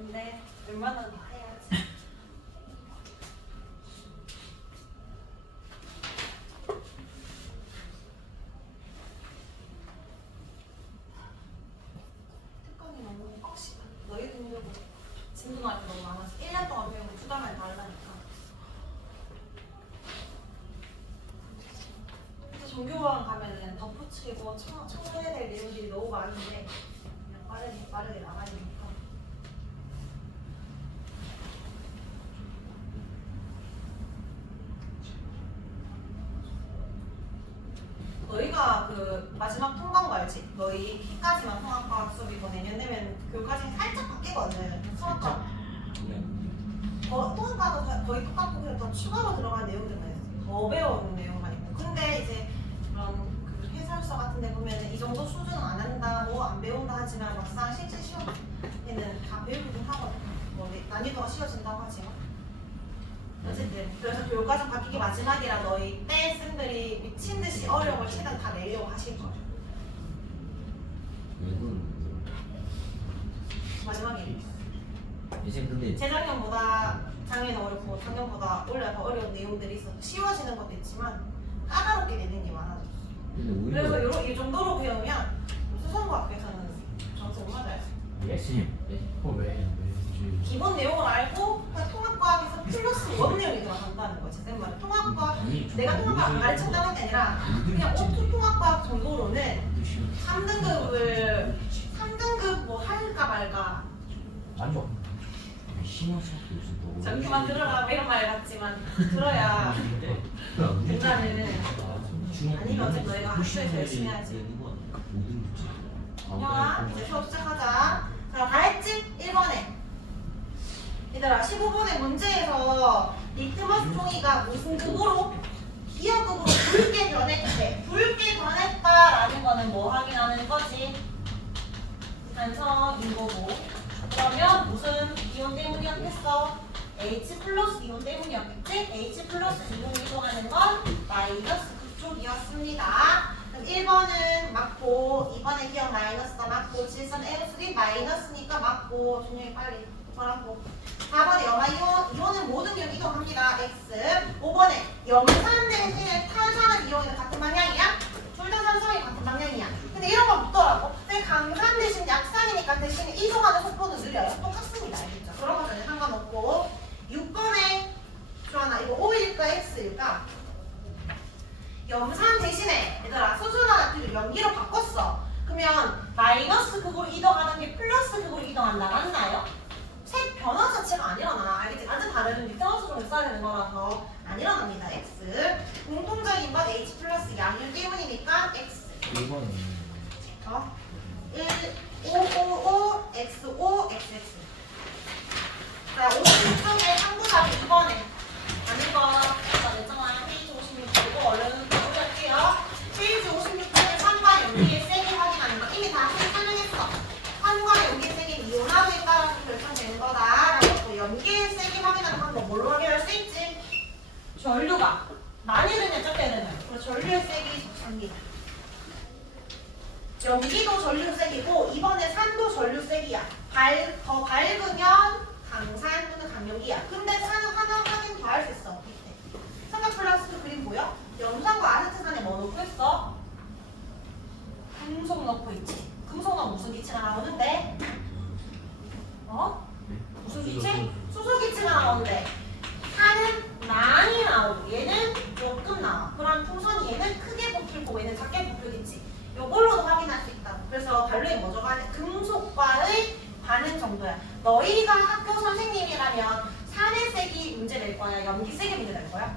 근데 웬만하면 다 해야지. 특강이 너무 빡시다. 너희도 힘들고 진도날이 너무 많아서 1년 동안 배우고 2달 만에 다 하려니까. 그래서 종교관 가면은 덧붙이고 청해야 될 내용들이 너무 많은데 그냥 빠르게 나가야 되니까. 너희가 그 마지막 통과한 거 알지? 너희 P까지만 통합과학 수업이고 내년 되면 교육과정이 살짝 바뀌거든. 수학과 통합과도 거의 똑같고 그냥 더 추가로 들어간 내용들만 있어. 더 배우는 내용만 있고. 근데 이제 그런 그 해설서 같은 데 보면은 이 정도 수준은 안 한다, 뭐 안 배운다 하지만 막상 실제 시험에는 다 배우긴 하거든. 뭐 난이도가 쉬워진다고 하지만. 어쨌든 그래서 교육과정 바뀌기 마지막이라 너희 때 쌤들이 미친듯이 어려움을 최대한 다 내려고 하실 거예요. 마지막에 예전 근데 재작년보다 작년이 어렵고 작년보다 올해 더 어려운 내용들이 있어. 쉬워지는 것도 있지만 까다롭게 되는 게 많아졌어. 근데 그래서 이 정도로 배우면 수성과학에서는 점수 못 맞아요. 예수님 왜 기본 내용을 알고 통합과학에서 플러스 원 내용이 들어간다는 거지. 쌤말 통합과학 내가 통합과학 안 가르쳤다는 게 아니라 그냥 오토 통합과학 정도로는 3등급 뭐 할까 말까. 맞아. 심한 수업도 있어. 자 그만 들어라 뭐 이런 말 같지만 들어야 된다는. 아니면 어차피 너희가 학교에서 열심히 해야지. 영아 이제 수업 시작하자. 자 다 했지? 1번에 얘들아 15번의 문제에서 리트머스 종이가 무슨 급으로? 기하급으로 붉게 변했대. 붉게 변했다라는 거는 뭐 확인하는 거지? 단성인 거고. 그러면 무슨 이온 때문이었겠어? H 플러스 이온 때문이었겠지? H 플러스 이온이 이동하는 건 마이너스 그쪽이었습니다. 그럼 1번은 맞고 2번에 기억 마이너스가 맞고 질선 에어스리 마이너스니까 맞고 종영이 빨리 뭐라고 4번에 염화 이온은 모든 기억 이동합니다. X 5번에 염산 대신에 탄산을 이용해서 같은 방향이야? 둘 다 산성이 같은 방향이야. 근데 이런 거 묻더라고. 근데 강산 대신 약산이니까 대신에 이동하는 속도는 느려요. 똑같습니다. 알겠죠? 그런 거 전혀 상관없고 6번에 주하나 이거 O일까 X일까? 염산 대신에 얘들아 수소나트륨 염기로 바꿨어. 그러면 마이너스 극으로 이동하는 게 플러스 극으로 이동한다. 맞나요? 색 변화 자체가 안 일어나. 알겠지? 완전 다른 리트머스 종이 써야 되는 거라서 안 일어납니다. X. 공통적인 건 H 플러스 양유 때문이니까 X. 1번은 1, 5, 5, 5, X, 5, XX. 자, 56쪽에 상부답이 2번에 아닌 거 냈잖아. 페이지 56쪽이고 얼른 보여줄게요. 페이지 56쪽에 산과 연기의 세기 확인하는 거 이미 다 설명했어. 산과 연기의 세기는 이온화도에 따라서 결정되는 거다. 라고 연기의 세기 확인하는 방법 뭘로 확인할 수 있지? 전류가 많이 되냐 적게 되냐. 그래서 전류의 세기 적습니다. 연기도 전류 세기고 이번에 산도 전류 세기야. 더 밝으면 강산 또는 강연기야. 근데 산은 하나 확인 더 할 수 있어. 밑에 삼각 플라스틱 그림 보여? 염산과 아세트산에 뭐 넣고 있어? 금속 넣고 있지. 금속은 무슨 기체가 나오는데? 무슨 기체? 수소 기체가 나오는데 산은 많이 나오고 얘는 조금 나와. 그럼 풍선이 얘는 크게 뽑힐 거고 얘는 작게 뽑히겠지. 요걸로도 확인할 수 있다. 그래서 반론이 뭐죠? 금속과의 반응 정도야. 너희가 학교 선생님이라면 산의 세기 문제 낼 거야? 염기 세기 문제 낼 거야?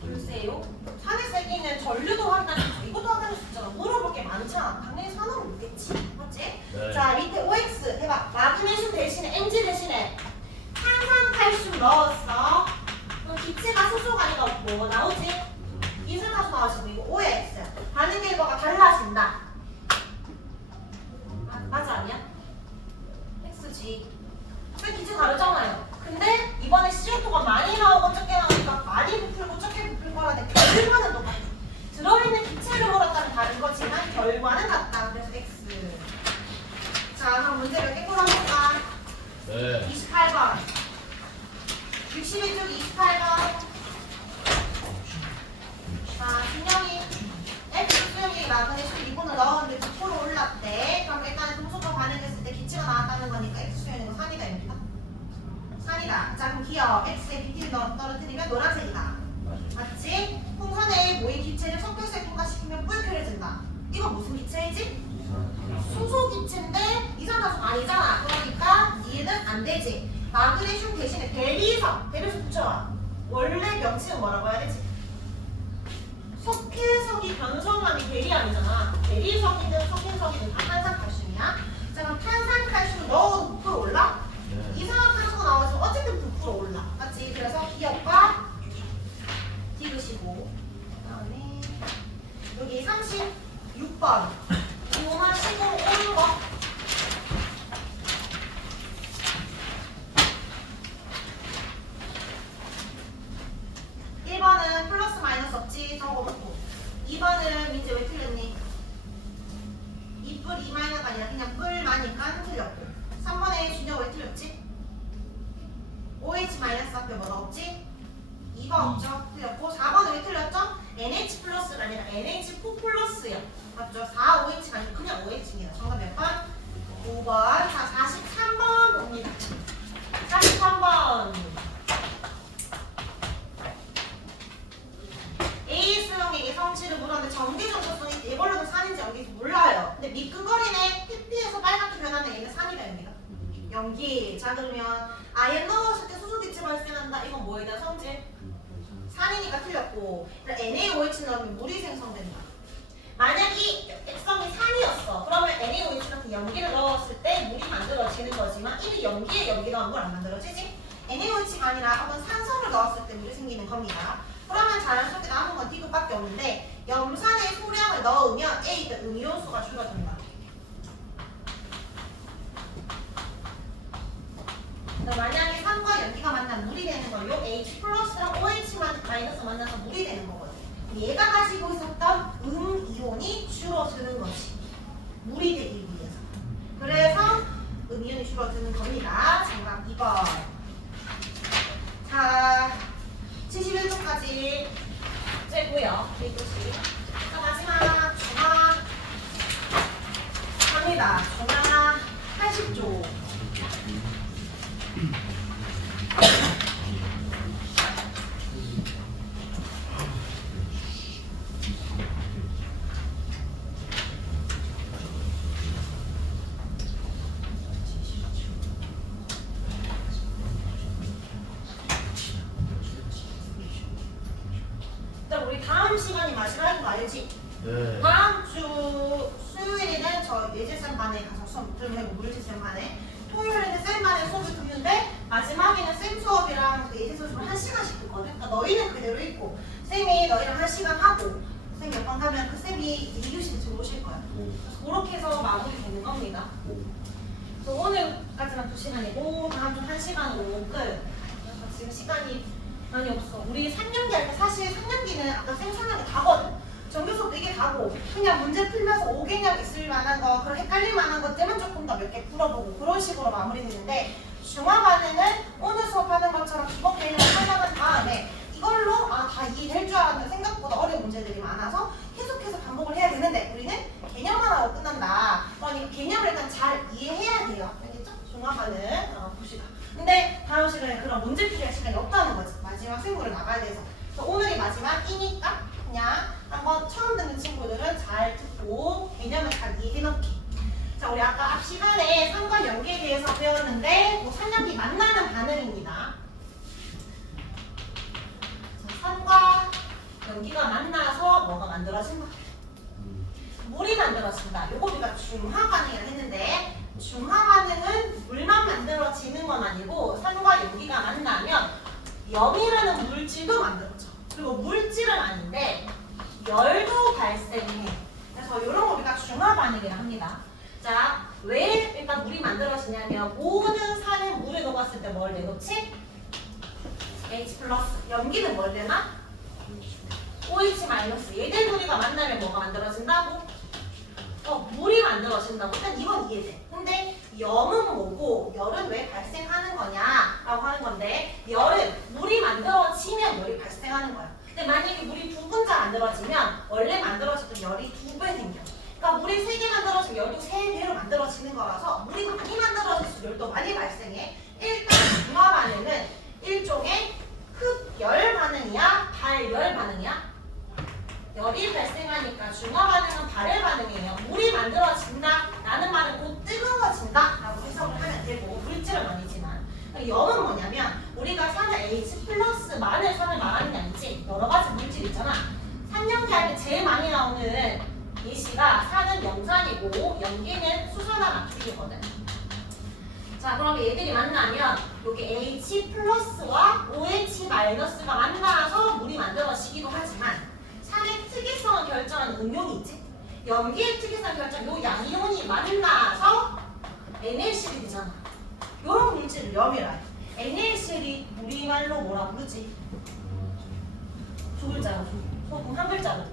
글쎄요. 산의 세기는 전류도 확인할 수 있어. 이것도 확인할 수 있잖아. 물어볼 게 많잖아. 당연히 산으로 묻겠지. 맞지? 네. 자 밑에 OX 해봐. 마그네슘 대신에 MG 대신에 탄산칼슘 넣었어. 그럼 기체가 수소가 아니라 뭐 나오지? 이산화수 나오시고 이거 OX. 반응 결과가 달라진다. 맞아 아니야? X지. 왜 기체 다르잖아요. 근데 이번에 CO2가 많이 나오고 적게 나오니까 많이 부풀고 적게 부풀 거라는데 결과는 똑같아. 들어있는 기체를 몰았다면 다른 거지만 결과는 같다. 그래서 X. 자, 그럼 문제 몇 개 풀어볼까? 네. 28번. 61쪽 28번. 자, 준영이 X 수영이 마그네 12분을 넣었는데 9% 올랐대. 그럼 일단 동속과 반응했을 때 기치가 나왔다는 거니까 X 수영이는 산이다 입니다. 산이다. 자, 그럼 기억 X의 BT를 떨어뜨리면 노란색이다. 맞지? 풍선에 모인 기체를 석회수에 통과시키면 뿌옇게해진다. 이건 무슨 기체이지? 수소 기체인데 이산화탄소 아니잖아. 그러니까 얘는 안 되지. 마그네슘 대신에 대리석 붙여와. 원래 명칭은 뭐라고 해야 되지? 석회석이 변성함이 대리암이잖아. 대리석이든 석회석이든 다 탄산칼슘이야. 자, 그럼 탄산칼슘 넣어도 9% 올라? 네. 이산화탄소가 나와서 어쨌든 9% 올라. 맞지? 그래서 기억과 디귿이고. 그다음에 여기 36번. 이거만 시공 오는 거. 1번은 플러스 마이너스 없지? 적어놓고. 2번은 민재 왜 틀렸니? 이뿔 2 마이너스가 아니라 그냥 뿔만이니까 틀렸고. 3번에 준혁 왜 틀렸지? OH 마이너스 앞에 뭐가 없지? 2번 없죠? 틀렸고. 4번은 왜 틀렸죠? NH 플러스가 아니라 NH4 플러스야. 맞죠? 4OH가 아니라 그냥 OH입니다. 정답 몇 번? 5번. 자, 43번 봅니다. 43번. A 수용에게 성질을 물었는데 전기 정도성이 있대. 이걸로도 산인지 연기인지 몰라요. 근데 미끈거리네. PP에서 빨갛게 변하는 얘는 산이라 합니다. 연기. 자, 그러면 아연 넣었을 때 수소기체 발생한다. 이건 뭐에 대한 성질? 산이니까 틀렸고. NaOH 넣으면 물이 생성된다. 만약 이 액성이 산이었어. 그러면 NaOH 같은 연기를 넣었을 때 물이 만들어지는 거지만 이미 연기에 연기 넣으면 물 안 만들어지지? NaOH가 아니라 어떤 산성을 넣었을 때 물이 생기는 겁니다. 그러면 자연스럽게 남은 건 디귿밖에 없는데 염산의 소량을 넣으면 A, 음이온수가 줄어든다. 만약에 산과 연기가 만나면 물이 되는 걸 요 H 플러스랑 OH 마이너스 만나서 물이 되는 거거든. 얘가 가지고 있었던 음이온이 줄어드는 것이 물이 되기 위해서. 그래서 음이온이 줄어드는 겁니다. 정답 2번. 자, 71조까지 째고요. 이것이. 자, 마지막 중화 갑니다. 중화 80조. 일단 우리 다음 시간이 마지막인 거 알지? 네. 다음 주 수요일에는 저 예제쌤반에 가서 수업 들으면 물질쌤반에, 토요일에는 쌤반에 수업을 듣는데 마지막에는 쌤 수업이랑 그 예제 수업을 1시간씩 듣거든. 그러니까 너희는 그대로 있고 쌤이 너희랑 1시간 하고 쌤 몇 번 하면 그 쌤이 이제 2교시에 들어오실 거야. 그렇게 해서 마무리되는 겁니다. 그래서 오늘까지는 2시간이고 다음 주 1시간으로 끝. 그래서 지금 시간이 많이 없어. 우리 3년기 할 때 사실 3년기는 아까 쌤 3년기 다거든. 정규 수업 4개 가고 그냥 문제 풀면서 5개념 있을 만한 거, 그런 헷갈릴 만한 것들만 조금 더 몇 개 풀어보고 그런 식으로 마무리되는데, 중화반응은 오늘 수업하는 것처럼 기본 개념을 설명한 다음에 이걸로 다 이해될 줄 알았는데 생각보다 어려운 문제들이 많아서 계속해서 반복을 해야 되는데 우리는 개념만 하고 끝난다. 그러니까 개념을 일단 잘 이해해야 돼요. 알겠죠? 중화반응 봅시다. 근데 다음 시간에 그런 문제 풀이할 시간이 없다는 거지. 마지막 승부를 나가야 돼서. 그래서 오늘이 마지막이니까 그냥 한번 처음 듣는 친구들은 잘 듣고 개념을 잘 이해해놓기. 자, 우리 아까 앞 시간에 산과 연기에 대해서 배웠는데 뭐 산연기 만나는 반응입니다. 자, 산과 연기가 만나서 뭐가 만들어진다? 물이 만들어진다. 요거 우리가 중화반응이라고 했는데, 중화반응은 물만 만들어지는 건 아니고 산과 연기가 만나면 염이라는 물질도 만들어져. 그리고 물질은 아닌데 열도 발생해. 그래서 이런 거 우리가 중화반응이라고 합니다. 자, 왜 일단 물이 만들어지냐면 모든 산은 물에 녹았을 때 뭘 내놓지? H 플러스. 연기는 뭘 내나? OH 마이너스. 얘들 둘이가 만나면 뭐가 만들어진다고? 물이 만들어진다고. 일단 이건 이해돼. 근데 염은 뭐고 열은 왜 발생하는 거냐라고 하는 건데 열은 물이 만들어지면 열이 발생하는 거야. 근데 만약에 물이 두 분자 만들어지면 원래 만들어졌던 열이 2배 생겨. 그러니까 물이 3개 만들어지면 열도 3배로 만들어지는 거라서 물이 많이 만들어질수록 열도 많이 발생해. 일단 중화 반응은 일종의 흡열 반응이야? 발열 반응이야? 열이 발생하니까 중화 반응은 발열 반응이에요. 물이 만들어진다 라는 말은 곧 뜨거워진다 라고 해석을 하면 되고 물질은 아니지만 염은 뭐냐면 우리가 산을 H 플러스만을 산을 말하는 게 아니지 여러 가지 물질 있잖아. 3년기 할 때 제일 많이 나오는 예시가 산은 염산이고 염기는 수산화 나트륨이거든. 자 그럼 얘들이 만나면 여기 H 플러스와 OH 마이너스가 만나서 물이 만들어지기도 하지만 산의 특이성을 결정하는 음용이 있지. 염기의 특이성을 결정하는 요 양이온이 만나서 NaCl이 되잖아. 요런 물질을 염이라 해. NaCl이 우리말로 뭐라 부르지? 두 글자로 소금 한 글자로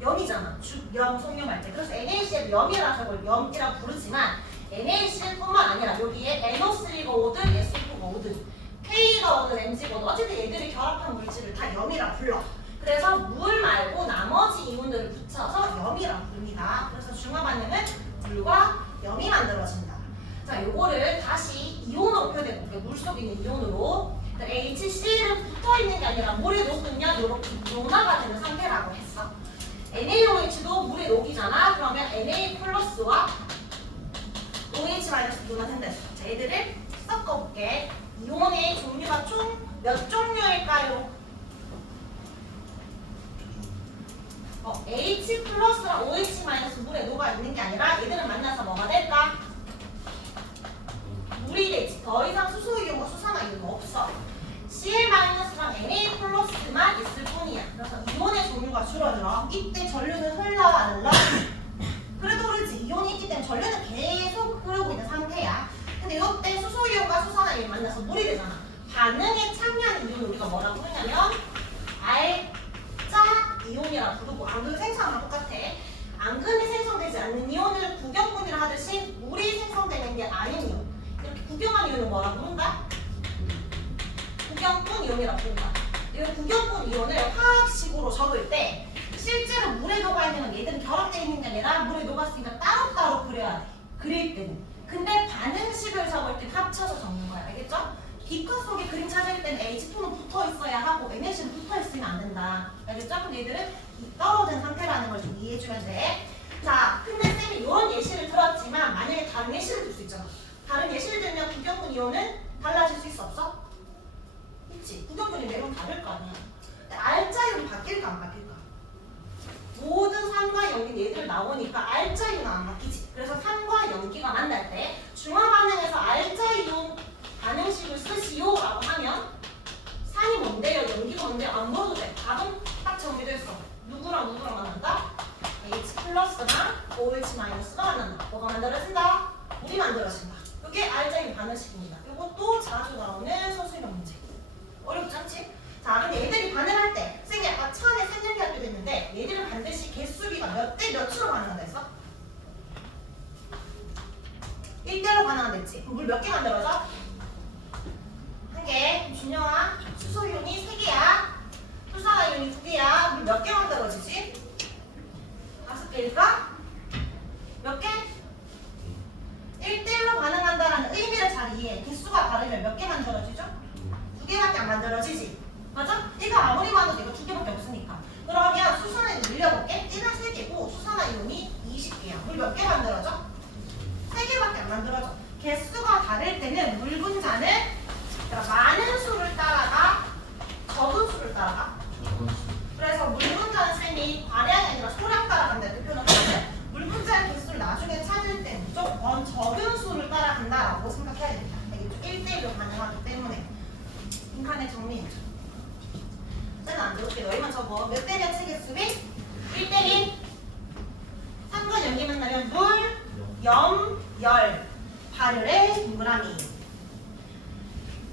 염이잖아. 죽염, 속염 할 때. 그래서 NaCl을 염이라서 그걸 염이라고 부르지만 NaCl뿐만 아니라 여기에 NO3가 오든 SO4가 오든 K가 오든 Mg가 오든 어쨌든 얘들이 결합한 물질을 다 염이라 불러. 그래서 물 말고 나머지 이온들을 붙여서 염이라 부릅니다. 그래서 중화 반응은 물과 염이 만들어진다. 자, 요거를 다시 이온으로 표현해 볼게요. 물 속에 있는 이온으로. HCl은 붙어 있는 게 아니라 물에 녹으면 이렇게 이온화가 되는 상태라고 했어. NaOH도 물에 녹이잖아. 그러면 Na 플러스와 OH 마이너스 이온화된다 했어. 자, 얘들을 섞어볼게. 이온의 종류가 총 몇 종류일까요? H 플러스랑 OH 마이너스 물에 녹아 있는 게 아니라 얘들은 만나서 뭐가 될까? 물이 되지. 더 이상 수소이온과 수산화이온은 없어. Cl 마이너스랑 Na 플러스만 있을 뿐이야. 그래서 이온의 종류가 줄어들어. 이때 전류는 흘러 안 흘러? 그래도 그러지. 이온이 있기 때문에 전류는 계속 흐르고 있는 상태야. 근데 이때 수소이온과 수산화이온이 만나서 물이 되잖아. 반응에 참여하는 이온을 우리가 뭐라고 부르냐면 이온이라 부르고 앙금 생성하고 똑같아. 앙금이 생성되지 않는 이온을 구경분이라 하듯이 물이 생성되는 게 아닌 이온. 이렇게 구경한 이온을 뭐라 부른다? 구경분 이온이라 부른다. 이 구경분 이온을 화학식으로 적을 때 실제로 물에 녹아 있는 건 얘들은 결합되어 있는 게 아니라 물에 녹았으니까 따로따로 그려야 돼. 그릴 때는. 근데 반응식을 적을 때 합쳐서 적는 거야. 알겠죠? 기껏 속에 그림 찾을 때는 H2는 붙어 있어야 하고 NaC는 붙어 있으면 안 된다. 알겠죠? 근데 얘들은 떨어진 상태라는 걸 좀 이해해주면 돼. 자, 근데 쌤이 이런 예시를 들었지만 만약에 다른 예시를 들 수 있잖아. 다른 예시를 들면 구경분 이온은 달라질 수 있어 없어? 있지. 구경분이 매번 다를 거 아니야. 근데 알자이온 바뀔까 안 바뀔까? 모든 산과 염기 얘들 나오니까 알자이온은 안 바뀌지. 그래서 산과 염기가 만날 때 중화 반응에서 알자이온 반응식을 쓰시오 라고 하면 산이 뭔데요? 염기가 뭔데요? 안 물어도 돼. 답은 딱 정리됐어. 누구랑 누구랑 만난다? H 플러스랑 OH 마이너스가 만난다. 뭐가 만들어진다? 물이 만들어진다. 이게 알자이온 반응식입니다. 이것도 자주 나오는 서술형 문제. 어렵지 않지? 자, 근데 얘들이 반응할 때 선생님이 아까 처음에 3년기 할 때도 했는데 얘들은 반드시 개수비가 몇 대 몇으로 반응한다 했어? 1대로 반응한다 했지? 물 몇 개 만들어져? 한 개. 준영아, 수소이온이 3개야. 수산화이온이 2개야. 물 몇 개 만들어지지? 5개일까? 몇 개? 1대1로 반응한다라는 의미를 잘 이해해. 개수가 다르면 몇 개 만들어지죠? 2개밖에 안 만들어지지? 맞아? 얘가 아무리 많아도 얘가 2개밖에 없으니까. 그러면 수산화이온 늘려볼게. 얘는 3개고 수산화이온이 20개야. 물 몇 개 만들어져? 3개밖에 안 만들어져. 개수가 다를 때는 물 분자는 많은 수를 따라가 적은 수를 따라가. 그래서 물 분자는 쌤이 과량이 아니라 소량 따라간다 이렇게 표현을 하는데 물 분자의 개수를 나중에 찾을 때 무조건 적은 수를 따라간다라고 생각해야 됩니다. 이게 1대1로 가능하기 때문에 빈칸에 정리해줘. 쌤은 안 적을게. 너희만 적어. 몇 대 몇의 개수비? 1대1. 산과 염기 만나면 물, 염, 열. 발열의 동그라미.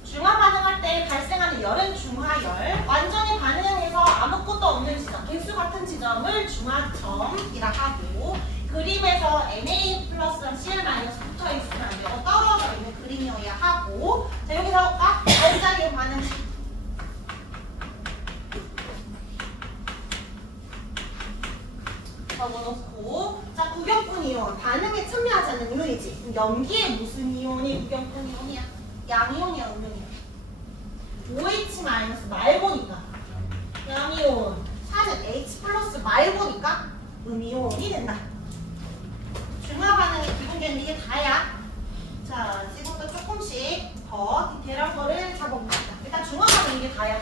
중화 반응할 때 발생하는 열은 중화열. 완전히 반응해서 아무것도 없는 지점, 개수 같은 지점을 중화점이라 하고 그림에서 Na 플러스랑 Cl 마이너스 붙어 있으면 안 돼요. 떨어져 있는 그림이어야 하고. 자, 여기서 알짜리온 반응식. 적어놓고. 자, 구경꾼 이온. 반응에 참여하지 않는 이온이지. 그럼 염기에 무슨 이온이 구경꾼 이온이야? 양이온이야, 음이온이야? OH 마이너스 말고니까. 양이온. 산은 H 플러스 말고니까 음이온이 된다. 중화 반응의 기본 개념 이게 다야. 자, 지금부터 조금씩 더 디테일한 거를 잡아봅시다. 일단 중화 반응 이게 다야.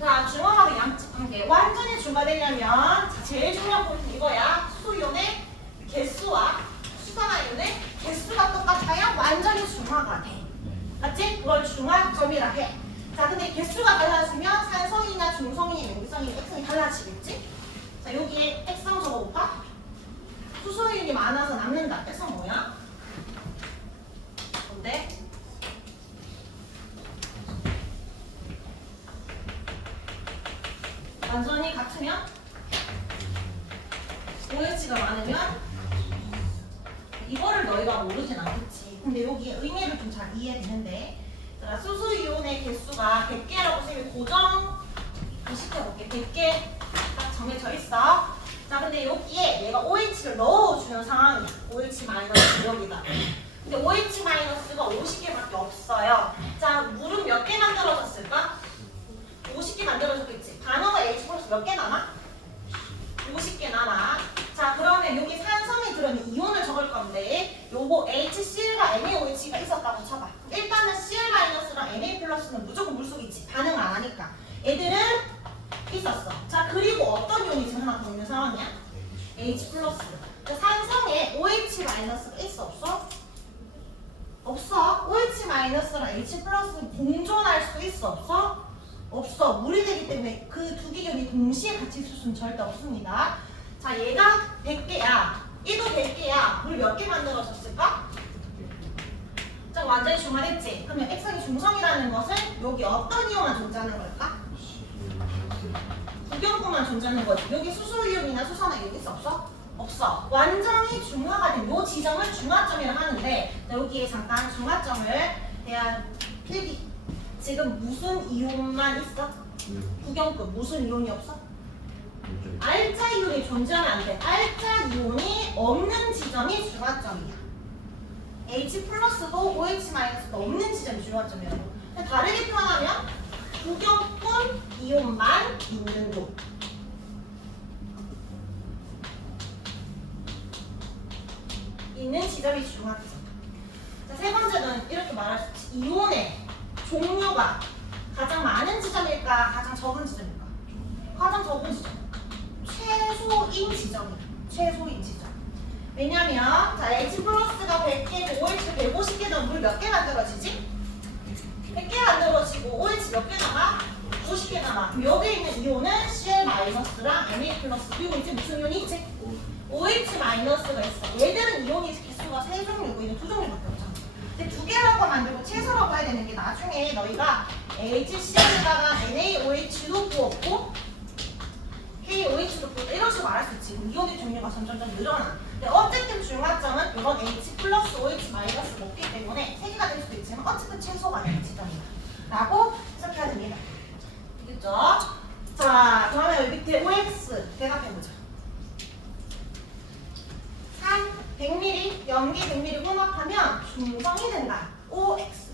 자, 중화 반응 양측 관계. 완전히 중화되려면 자, 제일 중요한 포인트 이거야. 수소이온의 개수와 수산화이온의 개수가 똑같아야 완전히 중화가 돼. 맞지? 그걸 중화점이라 해. 자, 근데 개수가 달라지면 산성이나 중성이, 용성이, 액성이 달라지겠지? 자, 여기에 액성 적어볼까? 수소이온이 많아서 남는다. 액성 뭐야? 뭔데? 완전히 같으면? OH가 많으면? 이거를 너희가 모르진 않겠지. 근데 여기 의미를 좀 잘 이해되는데. 자, 수소이온의 개수가 100개라고 쌤이 고정 시켜볼게. 100개 딱 정해져 있어. 자, 근데 여기에 내가 OH를 넣어주는 상황이야. OH 마이너스 여기다. 근데 OH 마이너스가 50개밖에 없어요. 자, 물은 몇 개 만들어졌을까? 50개 만들어졌겠지. 단어가 H 플러스 몇 개 남아? 50개 남아. 자, 그러면 여기 산성이 들어있는 이온을 적을 건데 요거 HCl과 NaOH가 있었다고 쳐봐. 일단은 Cl-랑 Na+는 무조건 물속이지. 반응 안 하니까. 애들은 있었어. 자, 그리고 어떤 이온이 지금 하나 더 있는 상황이야? H+. 산성에 OH-가 있어 없어? 없어. OH-랑 H+는 공존할 수 있어 없어? 없어. 물이 되기 때문에 그 두 개 이온이 동시에 같이 있을 수는 절대 없습니다. 자, 얘가 100개야. 얘도 100개야. 물 몇 개 만들어졌을까? 자, 완전히 중화됐지? 그러면 액성이 중성이라는 것은 여기 어떤 이온만 존재하는 걸까? 구경구만 존재하는 거지. 여기 수소이온이나 수산화이온 있어 없어? 없어. 완전히 중화가 된 요 지점을 중화점이라고 하는데 여기에 잠깐 중화점을 대한 필기. 지금 무슨 이온만 있어? 구경구 무슨 이온이 없어? 알짜 이온이 존재하면 안 돼. 알짜 이온이 없는 지점이 중화점이야. H 플러스도 OH 마이너스도 없는 지점이 중화점이라고. 다르게 표현하면 구경꾼 이온만 있는 곳. 있는 지점이 중화점. 자, 세 번째는 이렇게 말할 수 있지. 이온의 종류가 가장 많은 지점일까? 가장 적은 지점일까? 가장 적은 지점. 최소인 지점이야. 최소인 지점. 왜냐면 자, H 플러스가 100개고 OH 150개 넣으면 물 몇 개 만들어지지? 100개 만들어지고 OH 몇 개 남아? 50개 남아. 그럼 여기에 있는 이온은 Cl-랑 Na+. 그리고 이제 무슨 이온이 있지? OH- 가 있어. 얘들은 이온이 개수가 3종류고 얘는 2종류밖에 없잖아. 근데 2개라고 만들고 최소라고 해야 되는 게 나중에 너희가 HCl에다가 NaOH도 부었고 KOH도 부었고 이런 식으로 말할 수 있지. 그럼 이온의 종류가 점점 늘어나. 근데 어쨌든 중화점은 이건 H 플러스 OH 마이너스 높기 때문에 3개가 될 수도 있지만 어쨌든 최소가 되는 지점이다. 라고 해석해야 됩니다. 알겠죠? 자, 그러면 여기 밑에 OX 대답해보자. 산 100ml, 염기 100ml 혼합하면 중성이 된다. OX.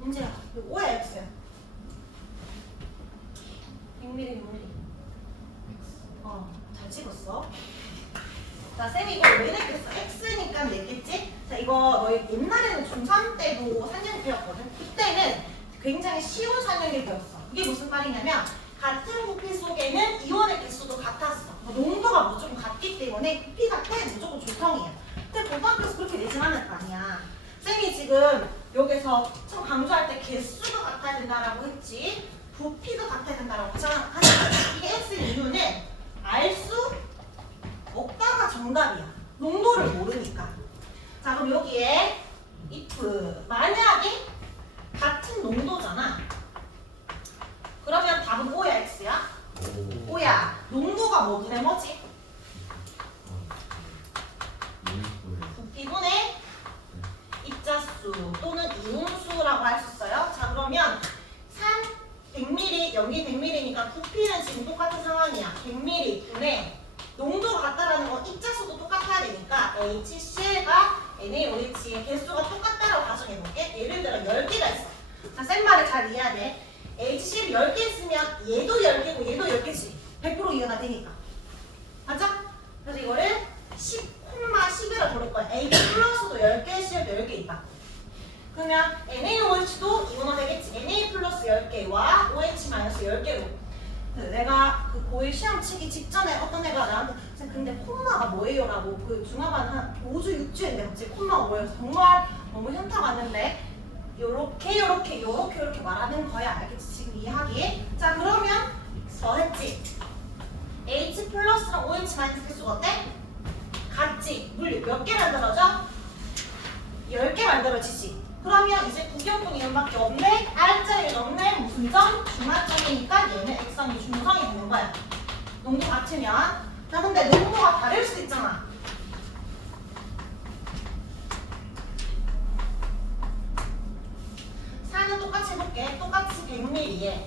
문제야. 이거 O야, X야? 100ml, 100ml. 잘 찍었어. 자, 쌤이 이거 왜 냈겠어? X니까 냈겠지? 자, 이거 너희 옛날에는 중3 때도 산연기 배웠거든? 그때는 굉장히 쉬운 산연기 배웠어. 이게 무슨 말이냐면 같은 부피 속에는 이온의 개수도 같았어. 농도가 무조건 같기 때문에 부피 같아 무조건 조성이야. 근데 고등학교에서 그렇게 내진 않을 거 아니야. 쌤이 지금 여기서 참 강조할 때 개수가 같아야 된다라고 했지 부피도 같아야 된다라고 하잖아. 이게 X의 이유는 알 수 없다가 정답이야. 농도를 모르니까. 자, 그럼 여기에 if 만약에 같은 농도잖아. 그러면 답은 O야, X야? O야. 농도가 뭐분의 뭐지? 비분의 입자수 또는 이온수라고 할 수 있어요. 자 그러면 산 100ml, 여기 100ml니까 부피는 지금 똑같은 상황이야. 100ml 분의 농도가 같다라는 건 입자수도 똑같아야 되니까 HCl과 NaOH의 개수가 똑같다라고 가정해볼게. 예를 들어 10개가 있어. 자, 쌤 말을 잘 이해해야 돼. HCl 10개 있으면 얘도 10개고 얘도 10개지. 100% 이해가 되니까. 맞아? 그래서 이거를 10,11을 부를 거야. H 플러스도 10개, Cl도 10개 있다. 그러면 NaOH도 이온화 되겠지. Na 플러스 10개와 OH 마이너스 10개로. 내가 그 고1 시험 치기 직전에 어떤 애가 나한테 "선생님, 근데 콤마가 뭐예요? 라고 그 중화반 한 5주, 6주인데 갑자기 콤마가 뭐예요? 정말 너무 현타 왔는데 요렇게 말하는 거야. 알겠지? 지금 이해하기? 자 그러면 뭐 했지? H 플러스랑 OH 마이너스 개수가 어때? 같지? 물 몇 개 만들어져? 10개 만들어지지. 그러면 이제 구경꾼 이름밖에 없네. R자리를 넣네. 무슨 점? 중화점이니까 얘는 X점이 중성이 되는 거야. 농도 같으면. 자 근데 농도가 다를 수도 있잖아. 산은 똑같이 해볼게. 똑같이 100ml에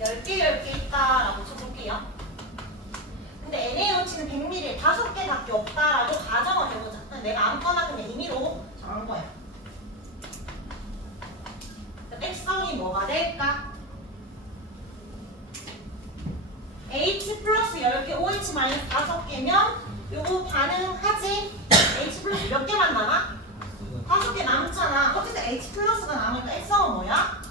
10개 있다라고 쳐볼게요. 근데 NaOH는 100ml에 5개밖에 없다라고 가정을 해보자. 내가 아무거나 그냥 임의로 정한 거야. 액성이 뭐가 될까? H 플러스 10개, OH 마이너스 5개면 요거 반응하지? H 플러스 몇 개만 남아? 5개 남잖아. 어쨌든 H 플러스가 남으니까 액성은 뭐야?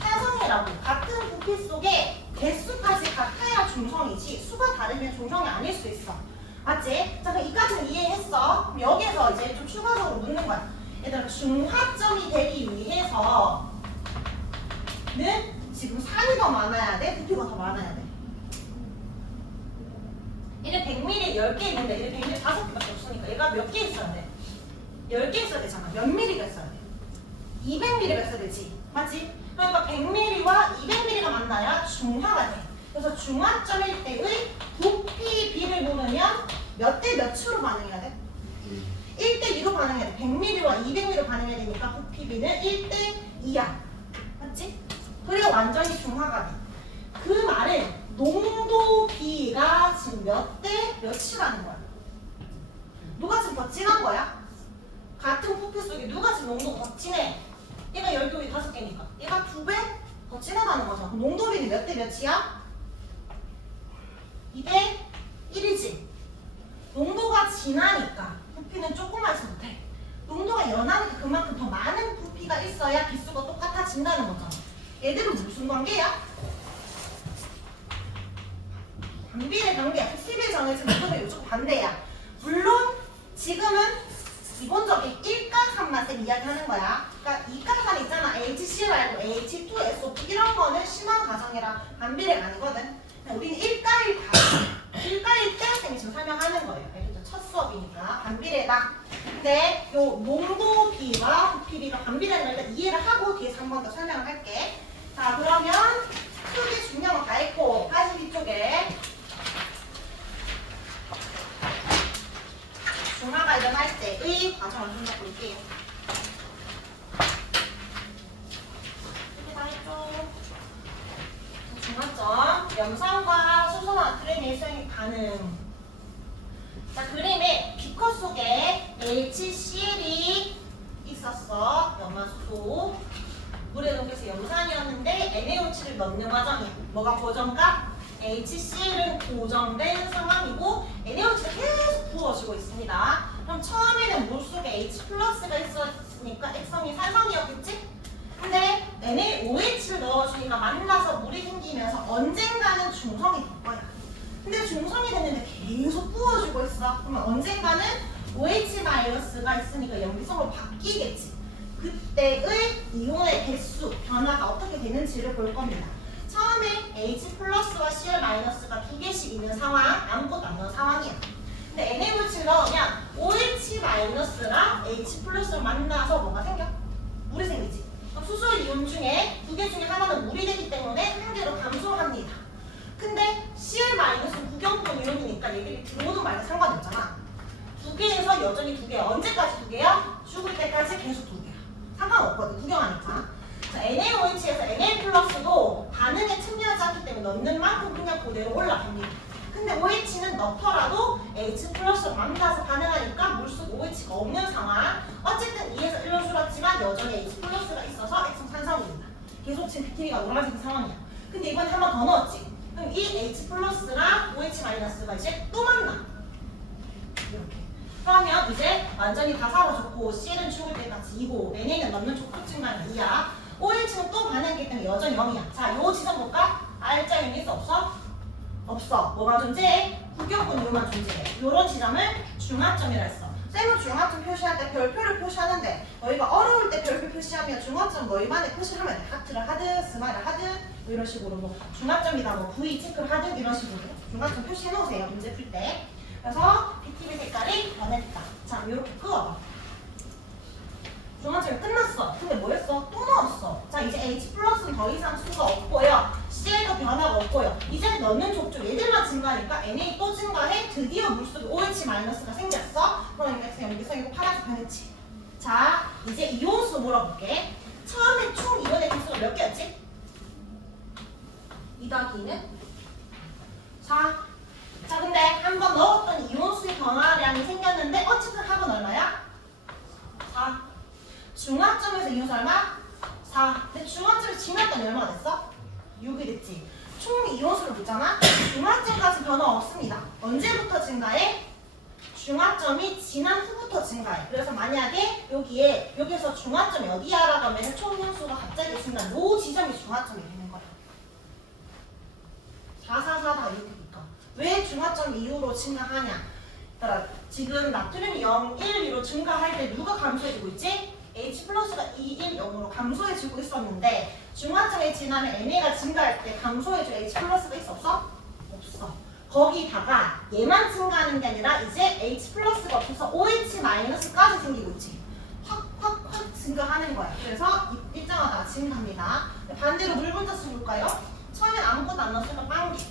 산성이라고. 같은 부피 속에 개수까지 같아야 중성이지 수가 다르면 중성이 아닐 수 있어. 맞지? 자 그럼 이까지는 이해했어. 그럼 여기에서 이제 좀 추가적으로 묻는 거야. 얘들아 중화점이 되기 위해서는 지금 산이 더 많아야 돼? 부피가 더 많아야 돼? 얘는 100ml에 10개 있는데 얘는 100ml 5개밖에 없으니까 얘가 몇 개 있어야 돼? 10개 있어야 되잖아. 몇 ml가 있어야 돼? 200ml가 있어야 되지. 맞지? 그러니까 100ml와 200ml가 만나야 중화가 돼. 그래서 중화점일 때의 부피 비를 보면 몇 대 몇으로 반응해야 돼? 1대 2로 반응해야 돼. 100ml와 200ml 반응해야 되니까 부피 비는 1대 2야. 맞지? 그리고 완전히 중화가 돼. 그 말은 농도 비가 지금 몇 대 몇이라는 거야. 누가 지금 더 진한 거야? 같은 부피 속에 누가 지금 농도가 더 진해? 얘가 10개, 5개니까. 얘가 2배 더 진하다는 거죠. 그럼 농도비는 몇 대 몇이야? 2대 1이지. 농도가 진하니까 부피는 조금만 있어도 돼. 농도가 연하니까 그만큼 더 많은 부피가 있어야 기수가 똑같아진다는 거잖아. 얘들은 무슨 관계야? 반비례 관계야. 11 정해진 부분은 무조건 반대야. 물론 지금은 기본적인 1가산만 쌤 이야기하는 거야. 그러니까 2가산 있잖아. HC 말고 H2SO2 이런 거는 심한 가정이라 반비례가 아니거든. 우리는 1가1 1가1 때 쌤이 지금 설명하는 거예요. 알겠죠? 첫 수업이니까 반비례다. 근데 요 농도비와 부피비가 반비례는 걸 일단 이해를 하고 뒤에서 한 번 더 설명을 할게. 자 그러면 크게 중요한 거 다 했고 82쪽에 중화가 일어날 때의 과정을 한번 볼게요. 이렇게 다 했죠. 중화점, 염산과 수소나 나트륨의 일성의 반응. 자, 그림에 비커 속에 HCl이 있었어. 염화수소. 물에 녹여서 염산이었는데 NaOH를 넣는 과정이야. 뭐가 고정값? HCl은 고정된 상황이고 NaOH가 계속 부어지고 있습니다. 그럼 처음에는 물 속에 H 플러스가 있었으니까 액성이 산성이었겠지? 근데 NaOH를 넣어주니까 만나서 물이 생기면서 언젠가는 중성이 될 거야. 근데 중성이 됐는데 계속 부어지고 있어. 그러면 언젠가는 OH-가 있으니까 염기성으로 바뀌겠지. 그때의 이온의 개수, 변화가 어떻게 되는지를 볼 겁니다. 처음에 H 플러스와 Cl 마이너스가 2개씩 있는 상황, 아무것도 안 넣은 상황이야. 근데 NaOH를 넣으면 OH 마이너스랑 H 플러스를 만나서 뭐가 생겨? 물이 생기지. 수소 이온 중에 2개 중에 하나는 물이 되기 때문에 한 개로 감소합니다. 근데 Cl 마이너스는 구경권 이온이니까 얘들이 들어오든 말든 상관이 없잖아. 두 개에서 여전히 두 개야. 언제까지 두 개야? 죽을 때까지 계속 두 개야. 상관없거든. 구경하니까. 자, NaOH에서 Na 플러스도 반응에 참여하지 않기 때문에 넣는 만큼 그냥 그대로 올라갑니다. 근데 OH는 넣더라도 H 플러스 만나서 반응하니까 물속 OH가 없는 상황. 어쨌든 2에서 1로 줄었지만 여전히 H 플러스가 있어서 액성 산성입니다. 계속 지금 PTV가 노란색 상황이야. 근데 이번에 한 번 더 넣었지. 그럼 이 H 플러스랑 OH 마이너스가 이제 또 만나. 이렇게. 그러면 이제 완전히 다 사라졌고 C는 죽을 때까지 2고 NA는 넣는 족족 증가는 2야. OH는 또 반응했기 때문에 여전히 0이야. 자, 요 지점 볼까? R자 유닛 없어? 없어. 뭐가 존재해? 구경분 이유만 존재해. 요런 지점을 중화점이라 했어. 쌤은 중화점 표시할 때 별표를 표시하는데 너희가 어려울 때 별표 표시하면 중화점 너희만의 표시를 하면 돼. 하트를 하든 스마일을 하든 뭐 이런 식으로 뭐 중화점이다 뭐 V 체크를 하든 이런 식으로 중화점 표시해 놓으세요. 문제 풀 때. 그래서 BTV 색깔이 변했다. 자, 이렇게 그어봐. 중화점이 끝났어. 근데 뭐 했어? 또 넣었어. 자, 이제 H 플러스는 더 이상 수가 없고요. C에도 변화가 없고요. 이제 넣는 족족 얘들만 증가하니까 NA 또 증가해. 드디어 물속에 OH 마이너스가 생겼어. 그러니까 여기서 이거 파란색 변했지. 자, 이제 이온수 물어볼게. 처음에 총 이온의 개수가 몇 개였지? 2 더하기 2는? 4. 자, 근데 한번 넣었더니 이온수의 변화량이 생겼는데 어쨌든 합은 얼마야? 4. 중화점에서 이온수 얼마? 4. 근데 중화점이 지났더니 얼마가 됐어? 6이 됐지. 총 이온수를 묻잖아? 중화점까지 변화 없습니다. 언제부터 증가해? 중화점이 지난 후부터 증가해. 그래서 만약에 여기에서 중화점이 어디야? 라고 하면 총 이온수가 갑자기 증가한 요 지점이 중화점이 되는 거야. 4, 4, 4 다 이렇게 되니까. 왜 중화점 이후로 증가하냐? 그러니까 지금 나트륨이 0, 1, 2로 증가할 때 누가 감소해주고 있지? H 플러스가 2, 1, 0으로 감소해주고 있었는데 중화점에 지나면 NA가 증가할 때 감소해줄 H 플러스가 있어 없어? 없어. 거기다가 얘만 증가하는 게 아니라 이제 H 플러스가 없어서 OH 마이너스까지 생기고 있지. 확 증가하는 거야. 그래서 일정하다 증가합니다. 반대로 물 분자수 볼까요? 처음엔 아무것도 안 넣었으니까 빵개.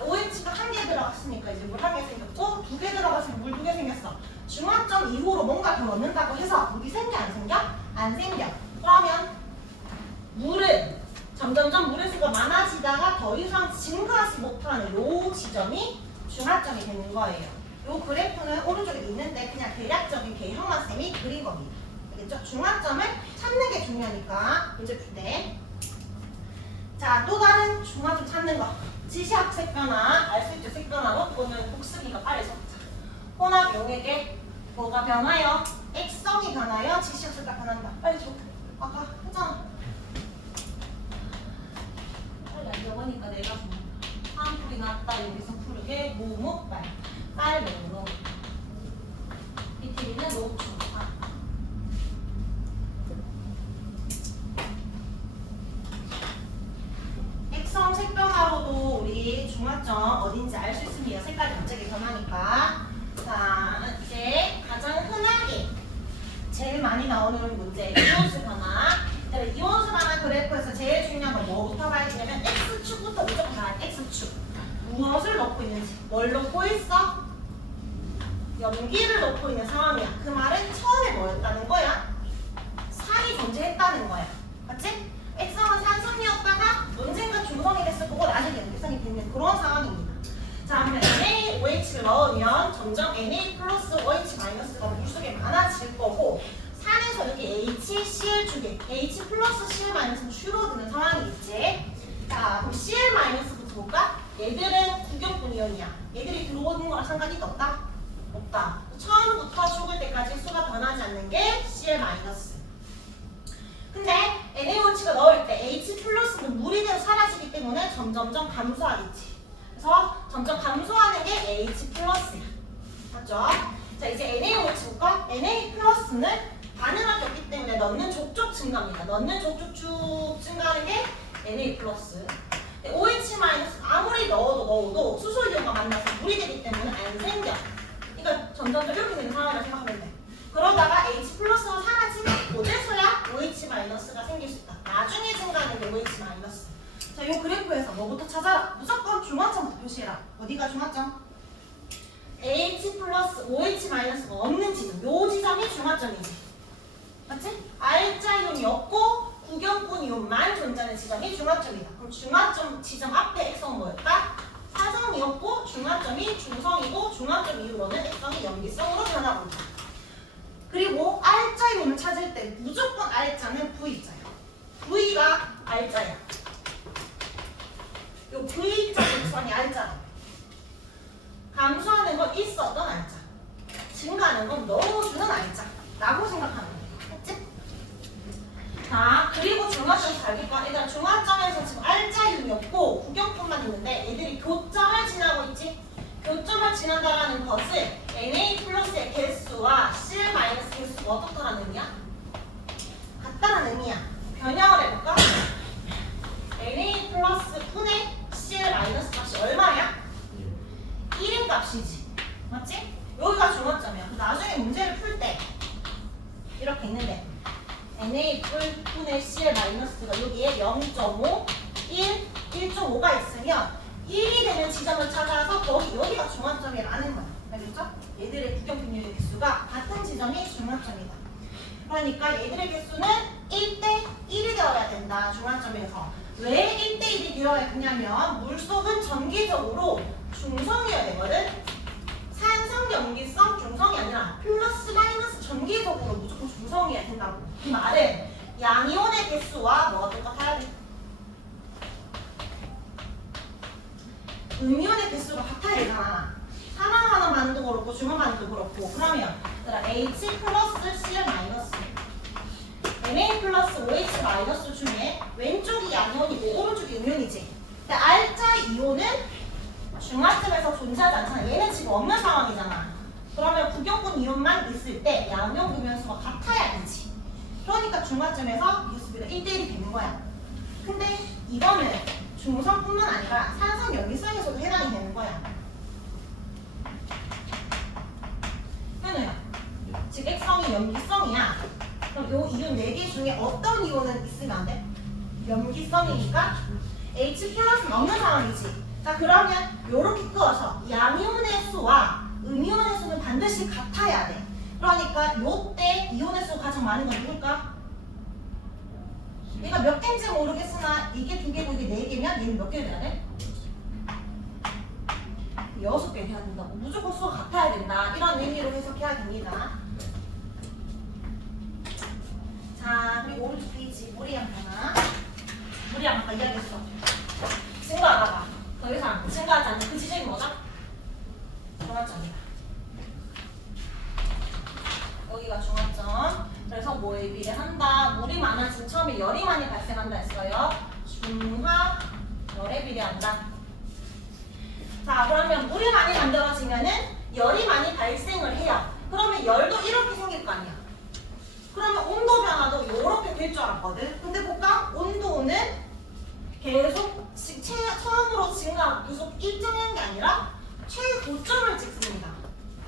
OH가 한 개 들어갔으니까 이제 물 한 개 생겼고 두 개 들어갔으니까 물 두 개 생겼어. 중화점 이후로 뭔가 더 넣는다고 해서 물이 생겨 안 생겨? 안 생겨. 그러면 물은 점점점 물의 수가 많아지다가 더 이상 증가하지 못하는 요 지점이 중화점이 되는 거예요. 요 그래프는 오른쪽에 있는데 그냥 대략적인 개형만 쌤이 그린 겁니다. 알겠죠? 중화점을 찾는 게 중요하니까 문제 풀 때. 자, 또 다른 중화점 찾는 거. 지시학 색 변화, 알 수 있죠? 색 변화로 그거는 복습이가 빨리 적자. 혼합 용액에 뭐가 변하여? 액성이 변하여 지시학 색깔 변한다. 빨리 줘. 아까 했잖아. 빨리 안 적으니까 내가 적는다. 한풀이 났다. 여기서 푸르게 모묵빨. 빨로로. BTV는 노초. 액성 색 변화로도 우리 중화점 어딘지 알 수 있습니다. 색깔이 갑자기 변하니까. 자, 이제 가장 흔하게 제일 많이 나오는 문제 이온수 변화. 이온수 변화 그래프에서 제일 중요한 건 뭐부터 봐야 되냐면 X축부터 무조건 봐야 돼. X축. 무엇을 넣고 있는지. 뭘 넣고 있어? 염기를 넣고 있는 상황이야. 그 말은 처음에 뭐였다는 거야? 산이 존재했다는 거야. 맞지? 액성은 산성이었다가 언젠가 중성이 됐을 거고 나중에 염기성이 되는 그런 상황입니다. 자, 그러면 NaOH를 넣으면 점점 Na 플러스 OH 마이너스가 물속에 많아질 거고 산에서 여기 HCl 쪽에 H 플러스 Cl 마이너스가 줄어드는 상황이겠지. 자, 그럼 Cl 마이너스부터 볼까? 얘들은 구경분 이온이야. 얘들이 들어오는 거랑 상관이 없다? 없다. 처음부터 죽을 때까지 수가 변하지 않는 게 Cl 마이너스. 근데 NaOH가 넣을 때 H 플러스는 물이 되어 사라지기 때문에 점점점 감소하겠지. 그래서 점점 감소하는 게 H 플러스야. 맞죠? 자, 이제 NaOH 볼까? Na 플러스는 반응할 없기 때문에 넣는 족족 증가입니다. 넣는 족족 쭉 증가하는 게 Na 플러스. OH 마이너스 아무리 넣어도 수소 이온과 만나서 물이 되기 때문에 안 생겨. 그러니까 점점점 이렇게 되는 상황이라고 생각하면 돼. 그러다가 H 플러스가 사라지면 어디서야 OH 마이너스가 생길 수 있다. 나중에 증가하는 게 OH 마이너스. 자, 이 그래프에서 뭐부터 찾아라? 무조건 중화점부터 표시해라. 어디가 중화점? H 플러스 OH 마이너스 중화점이지. 맞지? R자 이온이 없고 구경꾼 이온만 존재하는 지점이 중화점이다. 그럼 중화점 지점 앞에 X는 뭐였다? 사성이었고 중화점이 중성이고 중화점 이후로는 X성이 염기성으로 변하고 있다. 그리고 R자 이온을 찾을 때 무조건 R자는 V자야. V가 R자야. 요 V자 곡선이 R자라고. 감소하는 건 있었던 R자. 증가하는 건 넣어주는 R자. 라고 생각하는 거야. 했지? 자, 그리고 중화점에서 알겠고, 얘들아 중화점에서 지금 R자 이온이 없고 구경꾼만 있는데 얘들이 교점을 지나고 있지? 교점을 지난다라는 것은 Na 플러스의 개수와 Cl 마이너스 개수가 어떻다라는 의미야? 같다라는 의미야. 변형을 해볼까? Na 플러스 분의 Cl 마이너스 값이 얼마야? 1인 값이지. 맞지? 여기가 중화점이야. 나중에 문제를 풀 때 이렇게 있는데 Na 분의 Cl 마이너스가 여기에 0.5, 1, 1.5가 있으면 1이 되는 지점을 찾아서 여기가 중화점이라는 거야. 알겠죠? 얘들의 구경분율의 개수가 같은 지점이 중화점이다. 그러니까 얘들의 개수는 1대 1이 되어야 된다. 중화점에서. 왜 1대 1이 되어야 되냐면 물속은 정기적으로 중성이어야 되거든. 산성, 염기성, 중성이 아니라 플러스 마이너스 정기적으로 무조건 중성이어야 된다고. 그 말은 양이온의 개수와 뭐가 똑같아야 돼? 음이온의 개수가 같아야 되잖아. 산화하는 반응도 그렇고 중화 반응도 그렇고. 그러면 H 플러스 Cl 마이너스 Na 플러스 OH 마이너스 중에 왼쪽이 양이온이고 오른쪽이 음이온이지. 근데 R자 이온은 중화점에서 존재하지 않잖아. 얘는 지금 없는 상황이잖아. 그러면 구경꾼 이온만 있을 때 양이온 음이온수가 같아야 되지. 그러니까 중화점에서 개수비가 1대1이 되는 거야. 근데 이거는 중성뿐만 아니라 산성 염기성에서도 해당이 되는 거야. 현우야, 지금 X성이 염기성이야. 그럼 요 이온 4개 중에 어떤 이온은 있으면 안 돼? 염기성이니까 H 플러스는 없는 상황이지. 자, 그러면 요렇게 끄어서 양이온의 수와 음이온의 수는 반드시 같아야 돼. 그러니까 요때 이온의 수가 가장 많은 건 누굴까? 얘가 몇 개인지 모르겠으나 이게 2개고 이게 4개면 얘는 몇 개 돼야 돼? 6개 돼야 된다고. 무조건 수가 같아야 된다. 이런 의미로 해석해야 됩니다. 자, 그리고 오른쪽 페이지 무리양 하나. 무리양 아까 이야기했어. 증가하다가 더 이상 증가하지 않는 그 지점이 뭐죠? 중화점이다. 여기가 중화점. 그래서 뭐에 비례한다? 물이 많아진 처음에 열이 많이 발생한다 했어요. 중화 열에 비례한다. 자, 그러면 물이 많이 만들어지면은 열이 많이 발생을 해요. 그러면 열도 이렇게 생길 거 아니야. 그러면 온도 변화도 이렇게 될 줄 알았거든. 근데 볼까? 온도는 계속 처음으로 증가하고 계속 일정한 게 아니라 최고점을 찍습니다.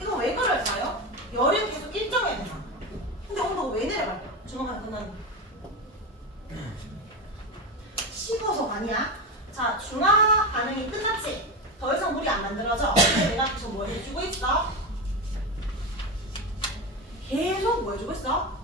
이거 왜 그럴까요? 열은 계속 일정해야 되잖아. 근데 온도가 왜 내려갈까? 중화가 끝나는 식어서가 아니야. 자, 중화 반응이 끝났지? 더 이상 물이 안 만들어져. 근데 내가 계속 뭘 해주고 있어? 계속 뭐 해주고 있어?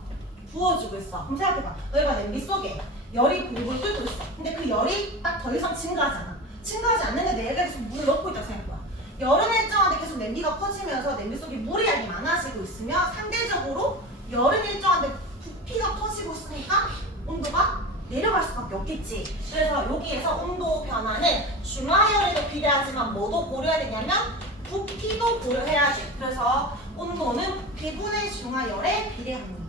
부어주고 있어. 그럼 생각해봐. 너희가 냄비 속에 열이 불불 끓고 있어. 근데 그 열이 딱 더 이상 증가하잖아. 증가하지 않는데 내가 계속 물을 넣고 있다고 생각해봐. 열은 일정한데 계속 냄비가 커지면서 냄비 속에 물의 양이 많아지고 있으면 상대적으로 열은 일정한데 부피가 커지고 있으니까 온도가 내려갈 수밖에 없겠지. 그래서 여기에서 온도 변화는 중화열에도 비례하지만 뭐도 고려해야 되냐면 부피도 고려해야지. 그래서 온도는 비분의 중화열에 비례합니다.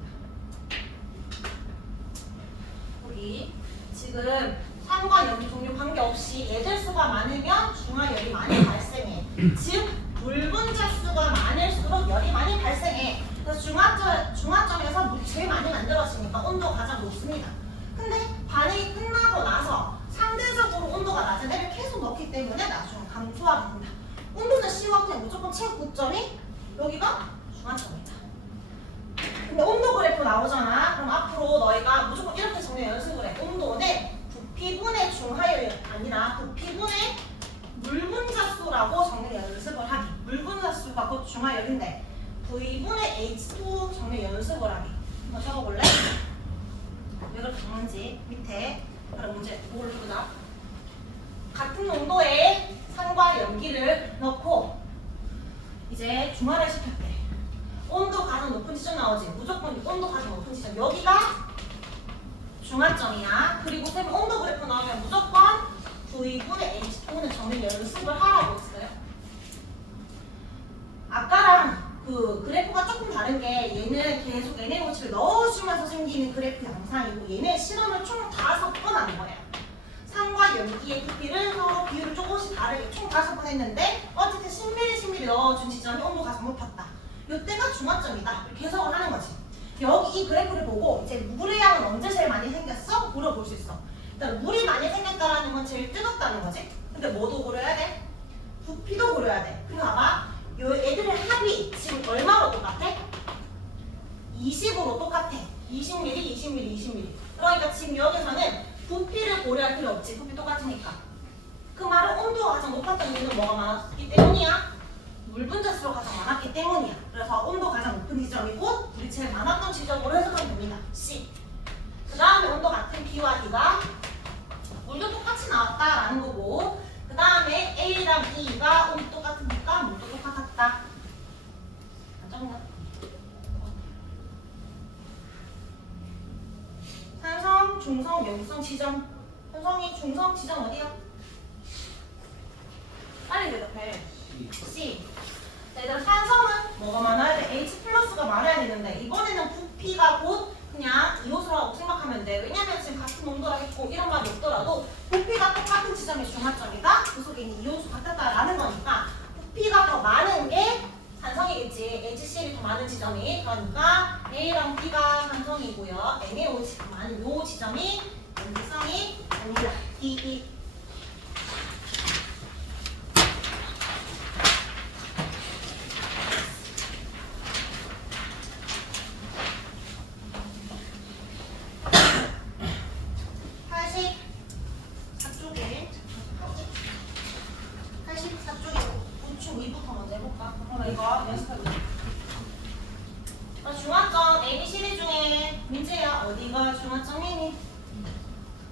여기 지금 산과 염 종류 관계없이 얘들 수가 많으면 중화열이 많이 발생해. 즉 불분자 수가 많을수록 열이 많이 발생해. 그래서 중화점에서 물이 제일 많이 만들어지니까 온도가 가장 높습니다. 근데 반응이 끝나고 나서 상대적으로 온도가 낮은 애를 계속 넣기 때문에 나중에 감소하게 된다. 온도는 C와 그냥 무조건 최고점이 여기가 중화점이다. 근데 온도 그래프 나오잖아. 그럼 앞으로 너희가 무조건 이렇게 정리 연습을 해. 온도는 부피분의 중화열이 아니라 부피분의 물분자수라고 정리 연습을 하기. 물분자수가 곧 중화열인데 V분의 H2 정리 연습을 연속을 하기. 한번 적어볼래? 왜 그렇게 적는지 밑에 그럼 문제 뭘 보자. 같은 농도의 산과 염기를 넣고 이제 중화를 시켰대. 온도 가장 높은 지점 나오지. 무조건 온도 가장 높은 지점. 여기가 중화점이야. 그리고 쌤 온도 그래프 나오면 무조건 V분의 H2는 정리 연습을 하라고 했어요. 아까랑 그 그래프가 조금 다른 게 얘는 계속 NaOH를 넣어주면서 생기는 그래프 양상이고 얘는 실험을 총 5번 한 거야. 산과 염기의 부피를 서로 비율을 조금씩 다르게 총 5번 했는데 어쨌든 10ml 넣어준 지점이 온도가 가장 높았다. 이때가 중화점이다. 이렇게 해석을 하는 거지. 여기 이 그래프를 보고 이제 물의 양은 언제 제일 많이 생겼어? 물어볼 수 있어. 일단 물이 많이 생겼다라는 건 제일 뜨겁다는 거지. 근데 뭐도 고려해야 돼? 부피도 고려해야 돼. 그리고 봐봐. 요 애들의 합이 지금 얼마로 똑같아? 20으로 똑같아. 20ml, 20ml, 20ml. 그러니까 지금 여기서는 부피를 고려할 필요 없지. 부피 똑같으니까. 그 말은 온도가 가장 높았던 이유는 뭐가 많았기 때문이야? 물 분자수가 가장 많았기 때문이야. 그래서 온도 가장 높은 지점이 곧 물이 제일 많았던 지점으로 해석하면 됩니다. C. 그 다음에 온도 같은 B와 D가 물도 똑같이 나왔다라는 거고 그 다음에 A랑 B가 온도 똑같으니까 물도 똑같았다. 안 적나? 산성, 중성, 염성 지점. 산성이 중성 지점 어디야? 빨리 대답해. C. 자, 얘들아 산성은 뭐가 많아야 돼? H 플러스가 많아야 되는데 이번에는 부피가 곧 그냥 이호수라고 생각하면 돼. 왜냐면 지금 같은 농도라 했고 이런 말이 없더라도 부피가 똑같은 지점이 중화점이다. 그 속에 있는 이호수 같았다라는 거니까 부피가 더 많은 게 산성이겠지. HCl이 더 많은 지점이. 그러니까 A랑 B가 산성이고요. NaOH가 많은 요 지점이 염기성이 아니라 D. 중화점 ABCD 중에 민재야 어디가 중화점이니?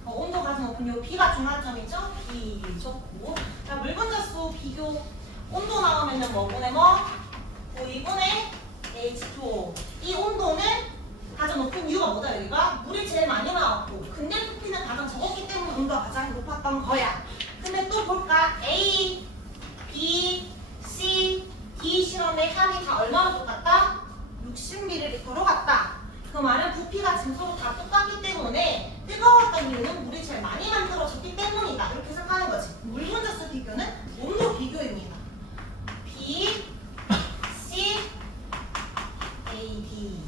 온도 가장 높은 요 B가 중화점이죠? B 좋고 자 물분자수 비교 온도 나오면은 뭐분의 뭐? V분의 H2O 이 온도는 가장 높은 이유가 뭐다 여기가? 물이 제일 많이 나왔고 근데 부피는 가장 적었기 때문에 온도가 가장 높았던 거야. 근데 또 볼까? A, B, C, D 실험의 합이 다 얼마나 똑같다? 60ml로 같다. 그 말은 부피가 지금 서로 다 똑같기 때문에 뜨거웠던 이유는 물이 제일 많이 만들어졌기 때문이다. 이렇게 생각하는 거지. 물 분자수 비교는 온도 비교입니다. B, C, A, D.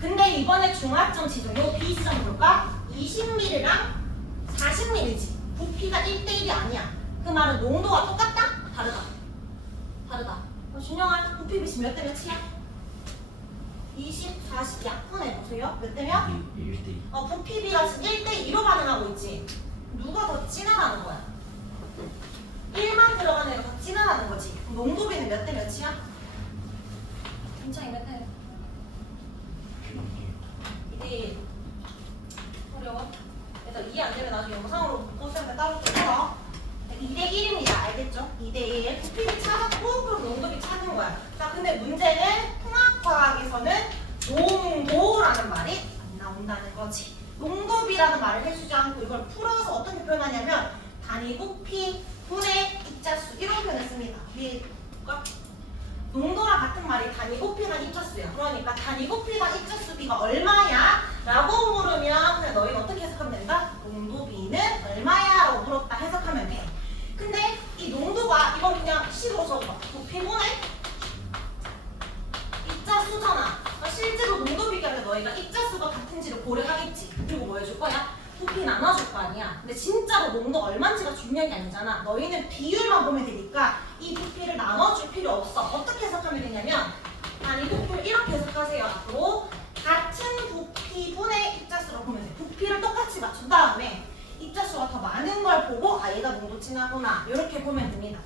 근데 이번에 중화점 지점, 요 B 지점 볼까? 20ml랑 40ml지. 부피가 1대1이 아니야. 그 말은 농도가 똑같다? 다르다. 다르다. 준영아, 부피 비시 몇 대 몇이야? 20, 40 약분해보세요. 몇 대 몇? 1대2. 부피 비가 지금 1대2로 반응하고 있지. 누가 더 진하다는 거야? 1만 들어가는 애가 더 진하다는 거지. 농도 비는 몇 대 몇이야? 굉장히 몇 대? 2대1. 어려워? 일단 이해 안 되면 나중에 영상으로 보쌤한테 따로 풀어. 2대1입니다. 알겠죠? 2대1. 부피비 찾았고 그럼 농도비 찾는 거야. 자, 근데 문제는 통합과학에서는 농도라는 말이 안 나온다는 거지. 농도비라는 말을 해주지 않고 이걸 풀어서 어떻게 표현하냐면 단위 부피 분의 입자수 이런 표현을 씁니다. 위에 볼까? 농도랑 같은 말이 단위 부피랑 입자수야. 그러니까 단위 부피랑 입자수비가 얼마야? 라고 물으면 그냥 너희가 어떻게 해석하면 된다? 농도비는 얼마야? 라고 물었다 해석하면 돼. 근데 이 농도가 이건 그냥 식으로 적어봐. 부피분의 입자수잖아. 실제로 농도 비교할 때 너희가 입자수가 같은지를 고려하겠지. 그리고 뭐 해줄 거야? 부피 나눠줄 거 아니야. 근데 진짜로 농도가 얼마인지가 중요한 게 아니잖아. 너희는 비율만 보면 되니까 이 부피를 나눠줄 필요 없어. 어떻게 해석하면 되냐면 아니 부피를 이렇게 해석하세요. 앞으로 같은 부피분의 입자수로 보면 돼. 부피를 똑같이 맞춘 다음에 입자수가 더 많은 걸 보고 아 얘가 농도 진하구나 이렇게 보면 됩니다.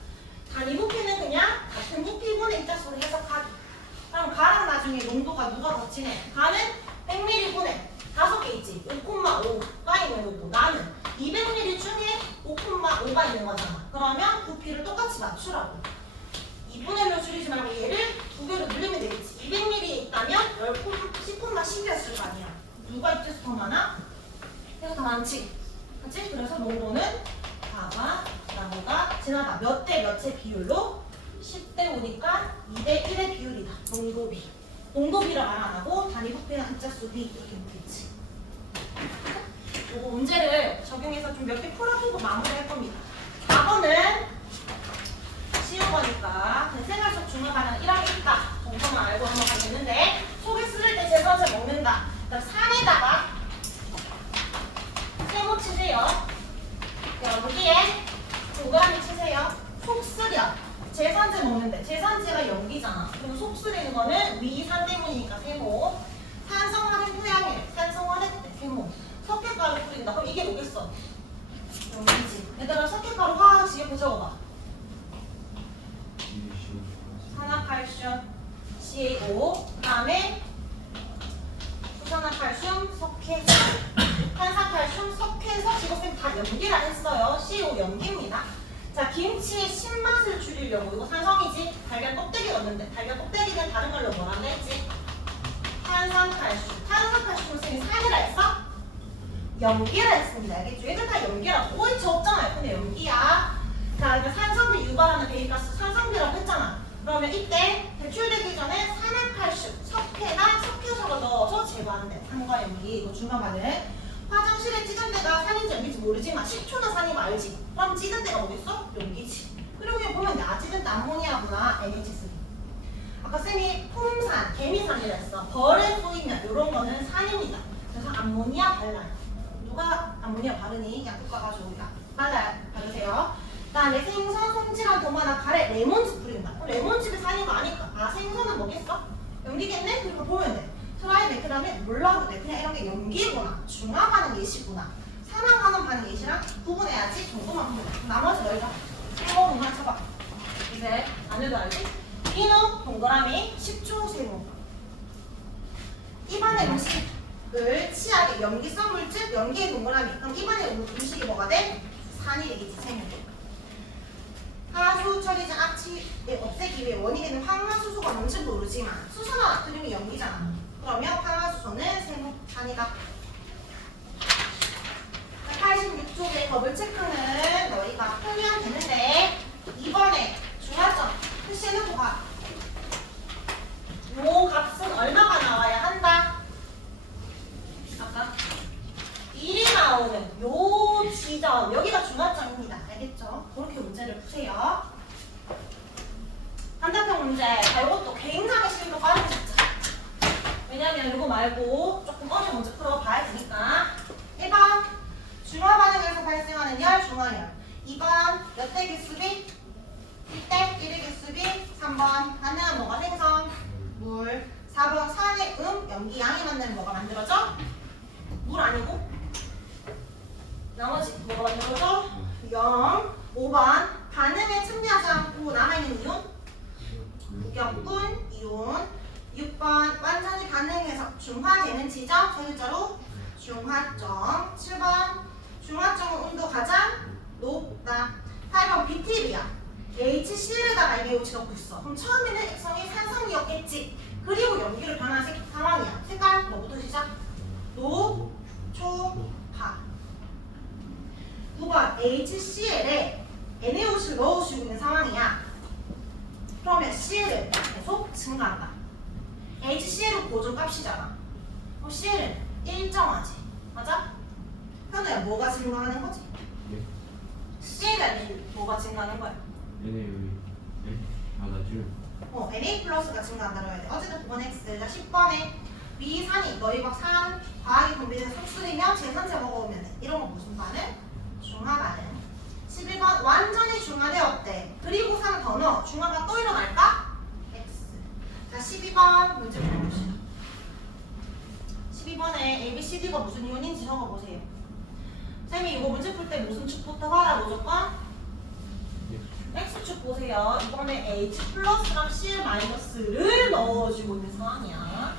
단위 부피는 그냥 같은 부피분의 입자수로 해석하기. 그럼 그럼 가랑 나중에 농도가 누가 더 진해? 가는 100ml분에 5개 있지. 5,5가 있는 거고 나는 200ml 중에 5,5가 있는 거잖아. 그러면 부피를 똑같이 맞추라고. 2분의 1로 줄이지 말고 얘를 2배로 늘리면 되겠지. 200ml 있다면 10,10이었을 거 아니야. 누가 입제수 더 많아? 그래서 더 많지. 그치? 그래서 농도는 가가 나보다 진하다. 몇 대 몇의 비율로? 10대 5니까 2대 1의 비율이다. 농도비. 농도비를 말 안 하고 단위 부피나 입자수 비 이렇게 묻겠지. 요거 문제를 적용해서 좀 몇 개 풀어주고 마무리할 겁니다. 4번은 쉬운 거니까 생활 속 중화 반응 1학기 있다 정도만 알고 넘어가면 되는데 속에 쓸 때 제선제 먹는다. 그러니까 산에다가 세모 치세요. 여기에 동그라미 치세요. 속 쓰려. 제선제 먹는데 제선제가 염기잖아. 그럼 속 쓰리는 거는 위산 때문이니까 세모. 산성화는 토양에 산성화는 세모. 석회가루 뿌린다. 그럼 이게 뭐겠어? 염기지. 얘들아 석회가루 화학식에 붙여봐. 산화칼슘 CaO 그 다음에 수산화칼슘 석회석 탄산칼슘 석회석 이거 쌤 다 염기라 했어요. CO 염기입니다. 자 김치의 신맛을 줄이려고 이거 산성이지. 달걀 껍데기 넣었는데 달걀 껍데기는 다른 걸로 뭐라고 했지? 탄산칼슘 탄산칼슘은 쌤이 산이라 했어? 염기라 했습니다. 알겠죠? 얘들 다 염기라고. 오이치 없잖아요. 근데 염기야. 자, 그러니까 산성비 유발하는 배기가스 산성비라고 했잖아. 그러면 이때 배출되기 전에 산화칼슘, 석회나 석회석을 넣어서 제거한대. 산과 염기 이거 중간 반응. 화장실에 찌든 데가 산인지 염기인지 모르지만 식초나 산이면 알지. 그럼 찌든 데가 어딨어? 염기지. 그리고 여기 보면 나 찌든 데 암모니아구나. NH3. 아까 쌤이 폼산, 개미산이라 했어. 벌에 쏘이면 이런 거는 산입니다. 그래서 암모니아 발라요. 누가 암모니아 바르니? 약국 가가지고 바르세요. 그다음에 생선, 송지랑 도마나 가래, 레몬즙 뿌린다. 레몬즙이 산인 거 아니까. 아 생선은 뭐겠어? 염기겠네? 그러니까 보면 돼. 트라이메트라면 몰라도 돼. 그냥 이런 게 염기구나. 중화 반응 예시구나. 산화반응 반응 예시랑 구분해야지 정도만 보면 돼. 나머지 너희가 세모 공간 쳐봐. 이제 안 해도 알지? 비누 동그라미 10초 세모. 입안의 음식을 취하게 염기성 물질, 염기의 동그라미. 그럼 입안의 음식이 뭐가 돼? 산이 되겠지, 세모. 하수 처리장 악취를 없애기 위해 원인이 되는 황화수소가 뭔지 모르지만 수소나 나트륨이 염기잖아. 그러면 황화수소는 세모산이다. 86쪽의 버블 체크는 너희가 풀면 되는데 이번에 중화점 표시해놓고 가. 요 값은 얼마가 나와야 한다? 아까 1이 나오는 요 지점 여기가 중화점입니다. 알겠죠? 그렇게 문제를 푸세요. 단답형 문제. 자, 이것도 굉장히 쉬운 거 빠르게 잡자. 왜냐면 이거 말고 조금 어려운 문제 풀어봐야 되니까. 1번 중화 반응에서 발생하는 열, 중화열. 2번 몇 대 기습이? 1대 1의 기습이. 3번 반응은 뭐가 생성? 물. 4번 산의 염기 양이 맞는 뭐가 만들어져? 물 아니고? 나머지 뭐가 만들어져? 영. 5번 반응에 참여하지 않고 남아있는 이온? 무격분 이온. 6번 완전히 반응해서 중화되는 지점 세 글자로 중화점. 7번 중화점은 온도 가장 높다. 8번 BTB야. HCl에다가 이게 오치 넣고 있어. 그럼 처음에는 액성이 산성이었겠지. 그리고 염기를 변한 상황이야. 색깔 뭐부터 시작? 노, 초, 파. 9번 HCl에 NaOC를 넣어주고 있는 상황이야. 그러면 Cl은 계속 증가한다. HCl은 고정값이잖아. 그럼 Cl은 일정하지. 맞아? 현우야 뭐가 증가하는 거지? 네. Cl이 아닌 뭐가 증가하는 거야? 나트륨. Na 플러스가 증가한다고 해야 돼. 어쨌든 9번 X. 자 10번에 위산이 너희 막 산 과학이 분비돼서 속쓰리면 제산제 먹어오면 돼. 이런 거 무슨 반응? 중화 반응. 11번 완전히 중화되었대. 그리고 산을 더 넣어. 중화가 또 일어날까? X. 자 12번 문제 풀어봅시다. 12번에 ABCD가 무슨 이온인지 적어보세요. 쌤이 이거 문제 풀 때 무슨 축부터 봐라 무조건? X축 보세요. 이번에 H 플러스랑 CL 마이너스를 넣어주고 있는 상황이야.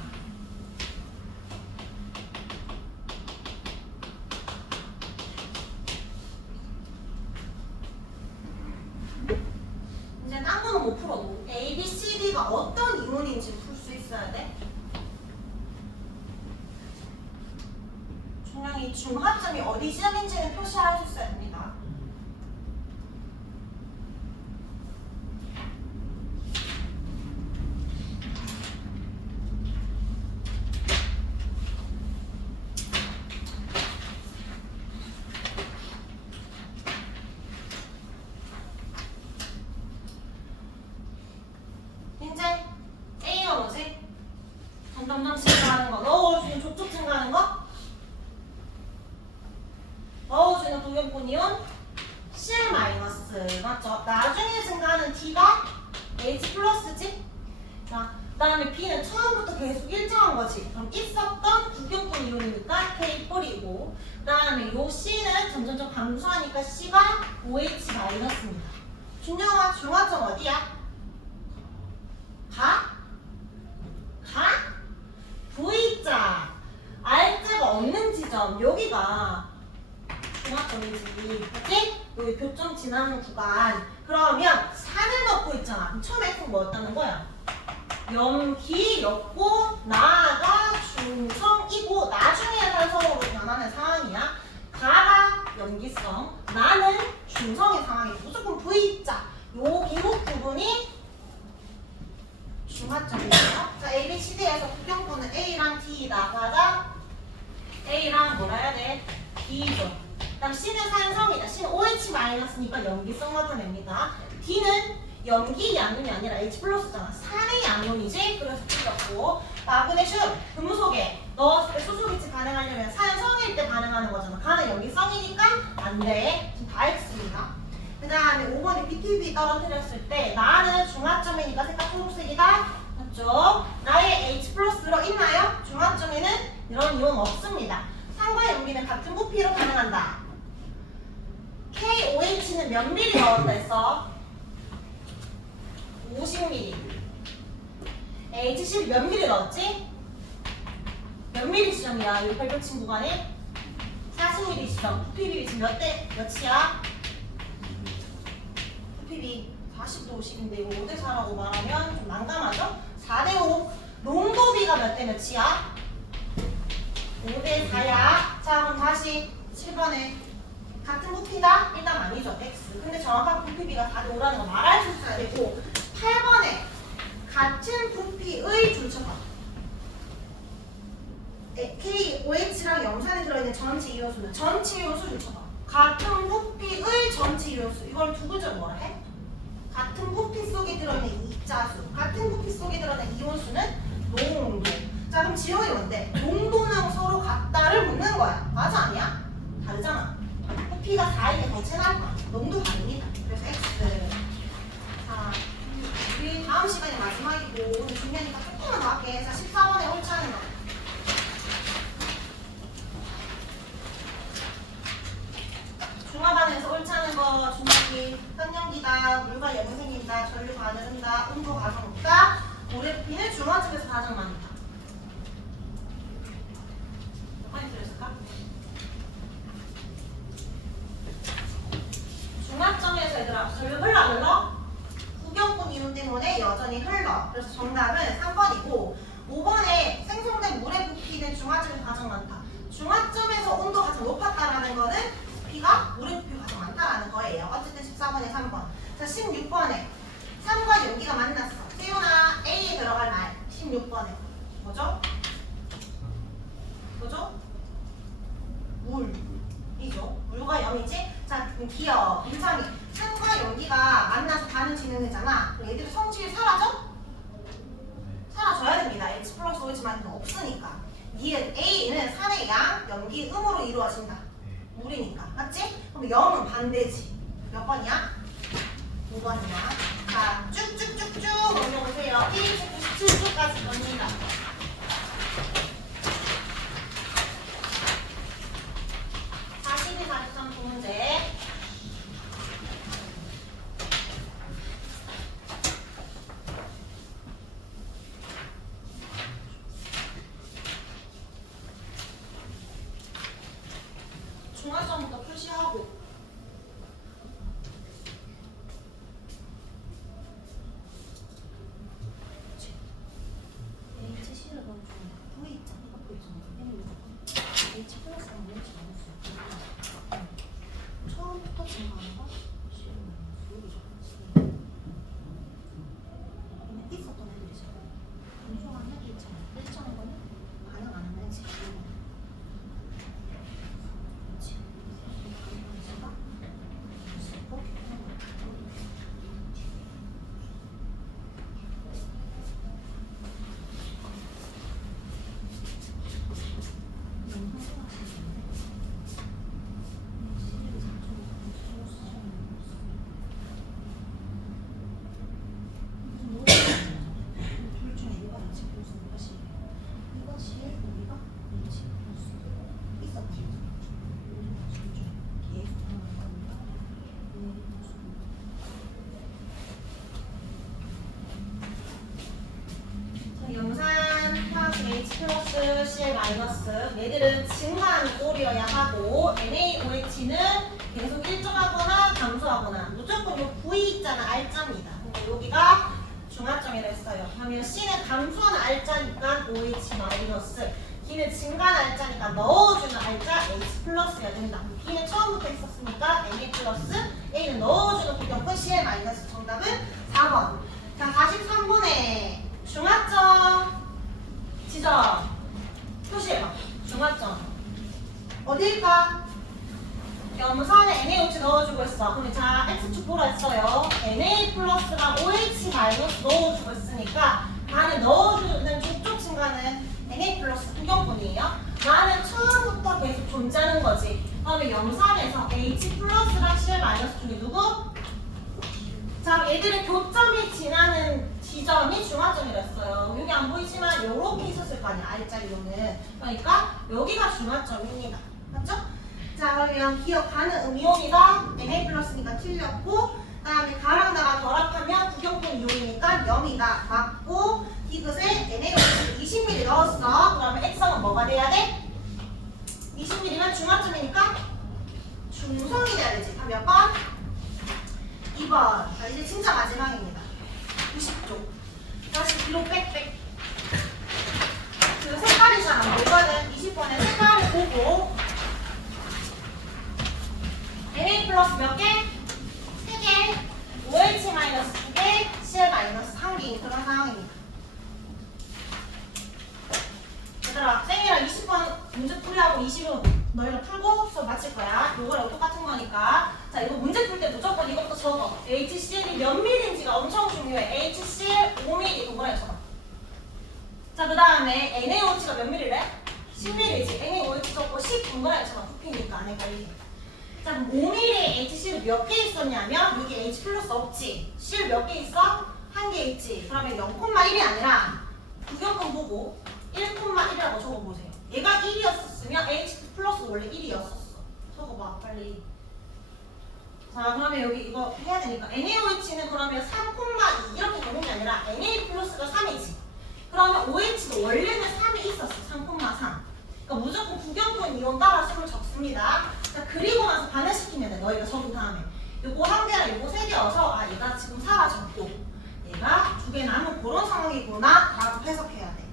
이제 딴 거는 못 풀어도 A, B, C, D가 어떤 이론인지 풀 수 있어야 돼. 분명히 중하점이 어디 지점인지는 표시할 수 있어야 됩니다. 이제 A가 뭐지? 점점점 증가하는 거, 넣어주는 족족 증가하는 거? 넣어주는 부경분 이온 CL 마이너스 맞죠? 나중에 증가하는 D가 H 플러스지? 자, 그 다음에 B는 처음부터 계속 일정한 거지. 그럼 있었던 부경분 이온이니까 K 뿌리고, 그 다음에 요 C는 점점점 감소하니까 C가 OH 마이너스입니다. 준영아, 중화점 어디야? 가? V자 R자가 없는 지점 여기가 중화점이지, 그치? 여기 교점 지나는 구간. 그러면 산을 넣고 있잖아. 그럼 처음에 X는 뭐였다는 거야? 염기였고 나가 중성이고 나중에 산성으로 변하는 상황이야. 가가 염기성, 나는 중성의 상황이야. 무조건 V자. 요 기록 부분이 중화점이에요. 자, A, B, C, D에서 구경분은 A랑 D다. 맞아? A랑 뭐라 해야 돼? D죠. 그 다음 C는 산성이다. C는 OH-니까 염기성 나타냅니다. D는 염기 양이온이 아니라 H 플러스잖아. 산의 양이온이지? 그래서 틀렸고. 마그네슘, 금속에 넣었을 때 수소기체 반응하려면 산성일 때 반응하는 거잖아. 가는 염기성이니까 안 돼. 지금 다 X입니다. 그 다음에 5번에 BTB 떨어뜨렸을 때 나는 중화점이니까 색깔 초록색이다. 맞죠? 나의 H 플러스로 있나요? 중화점에는 이런 이온 없습니다. 산과 염기는 같은 부피로 반응한다. KOH는 몇 미리 넣었다 했어? 50ml. HCl 몇 미리 넣었지? 몇 미리 지점이야? 이 별표친 구간에 40ml 지점. 부피 비율이 지금 몇이야? PB 40도 50인데 이거 5대 4라고 말하면 좀 난감하죠? 4대 5 농도비가 몇 대 몇이야? 5대 4야. 자, 그럼 다시 7번에 같은 부피다? 일단 아니죠, X. 근데 정확한 부피비가 4대 5라는 거 말할 수 있어야 되고, 8번에 같은 부피의 줄쳐봐. KOH랑 염산이 들어있는 전체 이온수는 전체 이온수 줄쳐봐. 같은 부피의 전체 이온수. 이걸 두 글자로 뭐라 해? 같은 부피 속에 들어있는 이자수. 같은 부피 속에 들어있는 이온수는 농도. 자, 그럼 지형이 뭔데? 농도는 서로 같다를 묻는 거야. 맞아, 아니야? 다르잖아. 부피가 4인의 전체 나니까 농도 다릅니다. 그래서 X. 자, 우리 다음 시간이 마지막이고 오늘 중요하니까 조금만 더 할게. 자, 14번에 옳지 않은 거. 중화반응에서 옳지 않은 거 중력이 현역이다, 물과 염이 생긴다, 전류 가늘은다, 온도 가장 높다. 모래피는 중화점에서 가장 많다. 몇 번이 들었을까? 중화점에서 얘들아 전류 흘러 안 흘러? 구경분 이론 때문에 여전히 흘러. 그래서 정답은 3번이고 5번에 생성된 물의 부피는 중화점에서 가장 많다. 중화점에서 온도가 가장 높았다라는 거는 부피가 물의 부피가 가장 많다라는 거예요. 어쨌든 14번에 3번. 자, 16번에 3과 용기가 만났어. 세윤아, A에 들어갈 말. 16번에 뭐죠? 뭐죠? 물이죠. 물과 염이지? 자, 기억, 임상이. 산과 용기가 만나서 반응 진행되잖아. 그럼 얘들의 성질이 사라져? 사라져야 됩니다. H 플러스 OH만 없으니까. 니은 A는 산의 양, 염기, 음으로 이루어진다. 물이니까. 맞지? 그럼 염은 반대지. 몇 번이야? 5번이야. 자, 쭉쭉쭉쭉 넘겨보세요. 197쪽까지 갑니다. 42, 43 두 문제. 플러스 CL 마이너스 얘들은 증가하는 꼴이어야 하고 NaOH는 계속 일정하거나 감소하거나 무조건 요 V 있잖아 R자입니다. 근데 여기가 중화점이라 했어요. 그러면 C는 감소하는 R자니까 OH 마이너스 B는 증가하는 R자니까 넣어주는 R자 H 플러스여야 된다. B는 처음부터 있었으니까 Na 플러스 A는 넣어주는 부경분 CL 마이너스 정답은 4번. 자 43번에 중화점 지점 표시해봐. 중화점 어디일까? 염산에 NaOH 넣어주고 있어. 그럼 자 X축 보라 했어요. Na 플러스랑 OH 마이너스 넣어주고 있으니까 나는 넣어주는 쪽쪽 증가는 Na 플러스 부경분이에요. 나는 처음부터 계속 존재하는 거지. 그러면 염산에서 H 플러스랑 CL 마이너스 중에 누구? 자 얘들의 교점이 지나는 지점이 중화점이랬어요. 여기 안 보이지만 이렇게 있었을 거 아니야. R자리로는. 그러니까 여기가 중화점입니다. 맞죠? 자 그러면 기억하는 음이온이가 Na 플러스니까 틀렸고 그 다음에 가랑 나가 결합하면 부경분 이온이니까 0이다. 맞고 디귿에 NaOH 20ml 넣었어. 그러면 액성은 뭐가 돼야 돼? 20ml면 중화점이니까 중성이 돼야 되지. 다 몇 번? 2번. 자, 이제 진짜 마지막입니다. 90쪽. 다시 뒤로 빽빽. 그 색깔이 잘 안 보이거든. 20번에 색깔을 보고 Na 플러스 몇 개? 3개. OH 마이너스 2개. CL 마이너스 1개인 그런 상황입니다. 얘들아, 쌤이랑 20번 문제 풀이하고 20은 너희랑 풀고 수업 마칠 거야. 요거랑 똑같은 거니까. 자, 이거 문제 풀 때 무조건 이것도 적어. HCl이 몇 밀인지가 엄청 중요해. HCl 5mm 동그라미 적어. 자, 그 다음에 NaOH가 몇 밀이래? 10mm지. NaOH 적고 10 동그라미 적어. 부피니까 안 헷갈리게. 자, 그럼 5mm에 HCl 몇 개 있었냐면 여기 H 플러스 없지. Cl 몇 개 있어? 한 개 있지. 그러면 0,1이 아니라 부경분 보고 1,1이라고 적어보세요. 얘가 1이었으면 H 플러스 원래 1이었었어. 적어봐 빨리. 자 그러면 여기 이거 해야 되니까 NaOH는 그러면 3,2 이렇게 되는 게 아니라 Na 플러스가 3이지. 그러면 OH도 원래는 3이 있었어. 3,3. 그러니까 무조건 부경분 이온 따라 수를 적습니다. 자 그리고 나서 반응시키면 돼. 너희가 적은 다음에 요거 한 개랑 요거 세 개여서 아 얘가 지금 사라졌고 얘가 두 개 남은 그런 상황이구나 라고 해석해야 돼.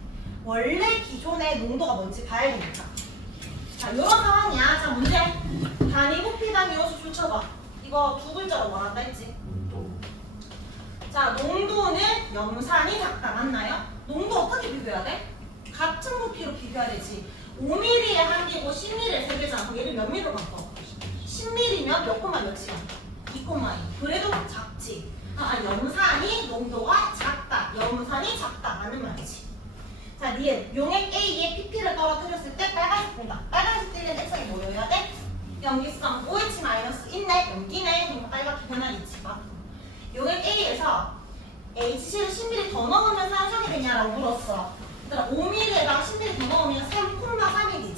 원래 기존의 농도가 뭔지 봐야 되니까. 자, 이런 상황이야. 자, 문제. 단위 부피당 요수 줄쳐봐. 이거 두 글자로 뭐란다 했지? 자, 농도는 염산이 작다. 맞나요? 농도 어떻게 비교해야 돼? 같은 부피로 비교해야 되지. 5mm에 한 개고 10mm에 세 개잖아. 그럼 얘를 몇 mm로 바꿔? 10mm면 몇 콤마 몇이야? 2,2. 그래도 작지. 아, 염산이 농도가 작다. 염산이 작다. 맞는 말이지. 자, 니은 용액 A에 PP를 떨어뜨렸을 때 빨간색 본다. 빨간색 띠는 액성이 뭐여야 돼? 염기성 OH 마이너스 있네. 염기네. 그러니까 빨갛게 변하겠지. 맞고. 용액 A에서 HC를 10ml 더 넣으면 산성이 되냐라고 물었어. 얘들아 5ml에다가 10ml 더 넣으면 3,3이지.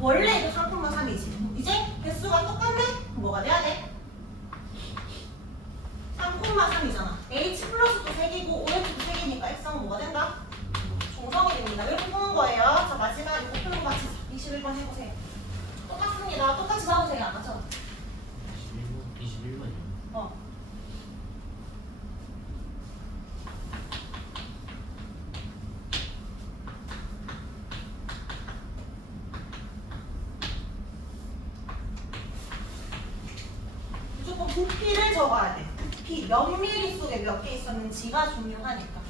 원래 이거 3,3이지. 이제 개수가 똑같네? 그럼 뭐가 돼야 돼? 3,3이잖아. H 플러스도 3개고 OH도 3개니까 액성은 뭐가 된다? 중성이 됩니다. 이렇게 푸는 거예요. 자 마지막 이거 푸는 거 같이 21번 해보세요. 똑같습니다. 똑같이 나오세요. 안 맞죠? 21번이요. 무조건 부피를 적어야 돼. 부피 몇 미리 속에 몇 개 있었는지가 중요하니까.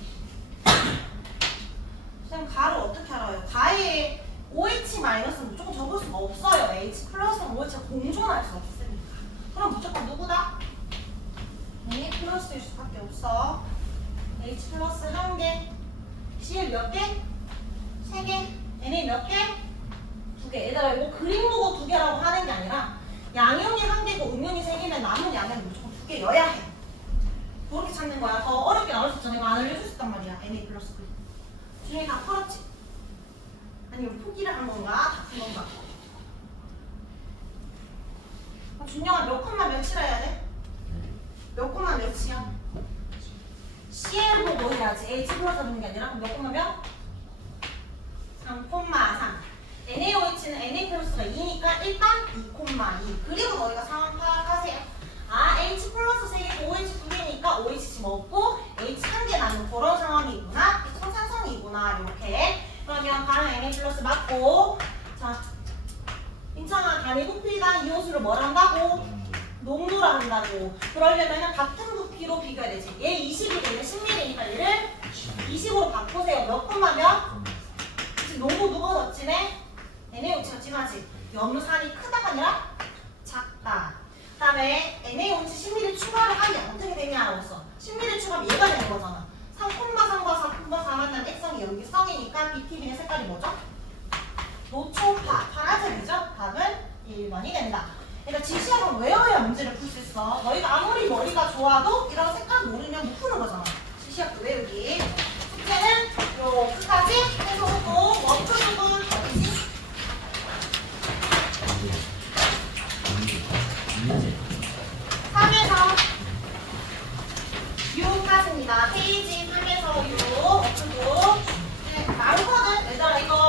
선생님 가를 어떻게 알아요? 가에 OH 마이너스는 무조건 적을 수가 없어요. H 플러스랑 OH가 공존할 수 없으니까. 그럼 무조건 누구다? Na 플러스일 수밖에 없어. H 플러스 한 개, Cl 몇 개? 세 개. Na 몇 개? 두 개. 얘들아 이거 그림 보고 두 개라고 하는 게 아니라 양이온이 한 개고 음이온이 세 개면 남은 양은 무조건 두 개여야 해. 그렇게 찾는 거야. 더 어렵게 나올 수 있잖아. 이거 안 알려줄 수 있단 말이야. Na 플러스. 중에 다 풀었지? 아니면 포기를 한 건가? 다 푼 건가? 준영아 몇 콤마 몇이라 해야 돼? 몇 콤마 몇이야? CL 보고 해야지. H 플러스 하는 게 아니라 몇 콤마 몇? 3콤마 OH는 NA 플러스가 2니까 일단 2,2. 그리고 너희가 상황 파악하세요. 아, H 플러스 3개, OH 2개니까 OH 지금 없고 H 1개 남은 그런 상황이구나. 청산성이구나. 이렇게. 그러면 반응 NA 플러스 맞고, 자, 인천아, 단위 부피당 이온수를 뭘 한다고? 농도라 한다고. 그러려면 같은 부피로 비교해야 되지. 얘 20이 되면 10ml니까 얘를 20으로 바꾸세요. 몇 콤마면? 지금 농도 누가 더 진해? NaOH가 진하지. 염산이 크다가 아니라 작다. 그 다음에 NaOH 10ml 추가를 하면 어떻게 되냐라고 했어. 10ml 추가하면 얘가 되는 거잖아. 3,3과 4,4 만나면 액성이 염기성이니까 BTB의 색깔이 뭐죠? 노초파, 파란색이죠? 답은 1번이 된다. 그러니까 지시학은 외워야 문제를 풀 수 있어. 너희가 아무리 머리가 좋아도 이런 색깔 모르면 못 푸는 거잖아. 지시학도 외우기. 숙제는 요 끝까지 해서고 워크 부분 어디지? 3에서 6까지입니다. 페이지 3에서 6 워크북. 네, 많거든. 얘들아 이거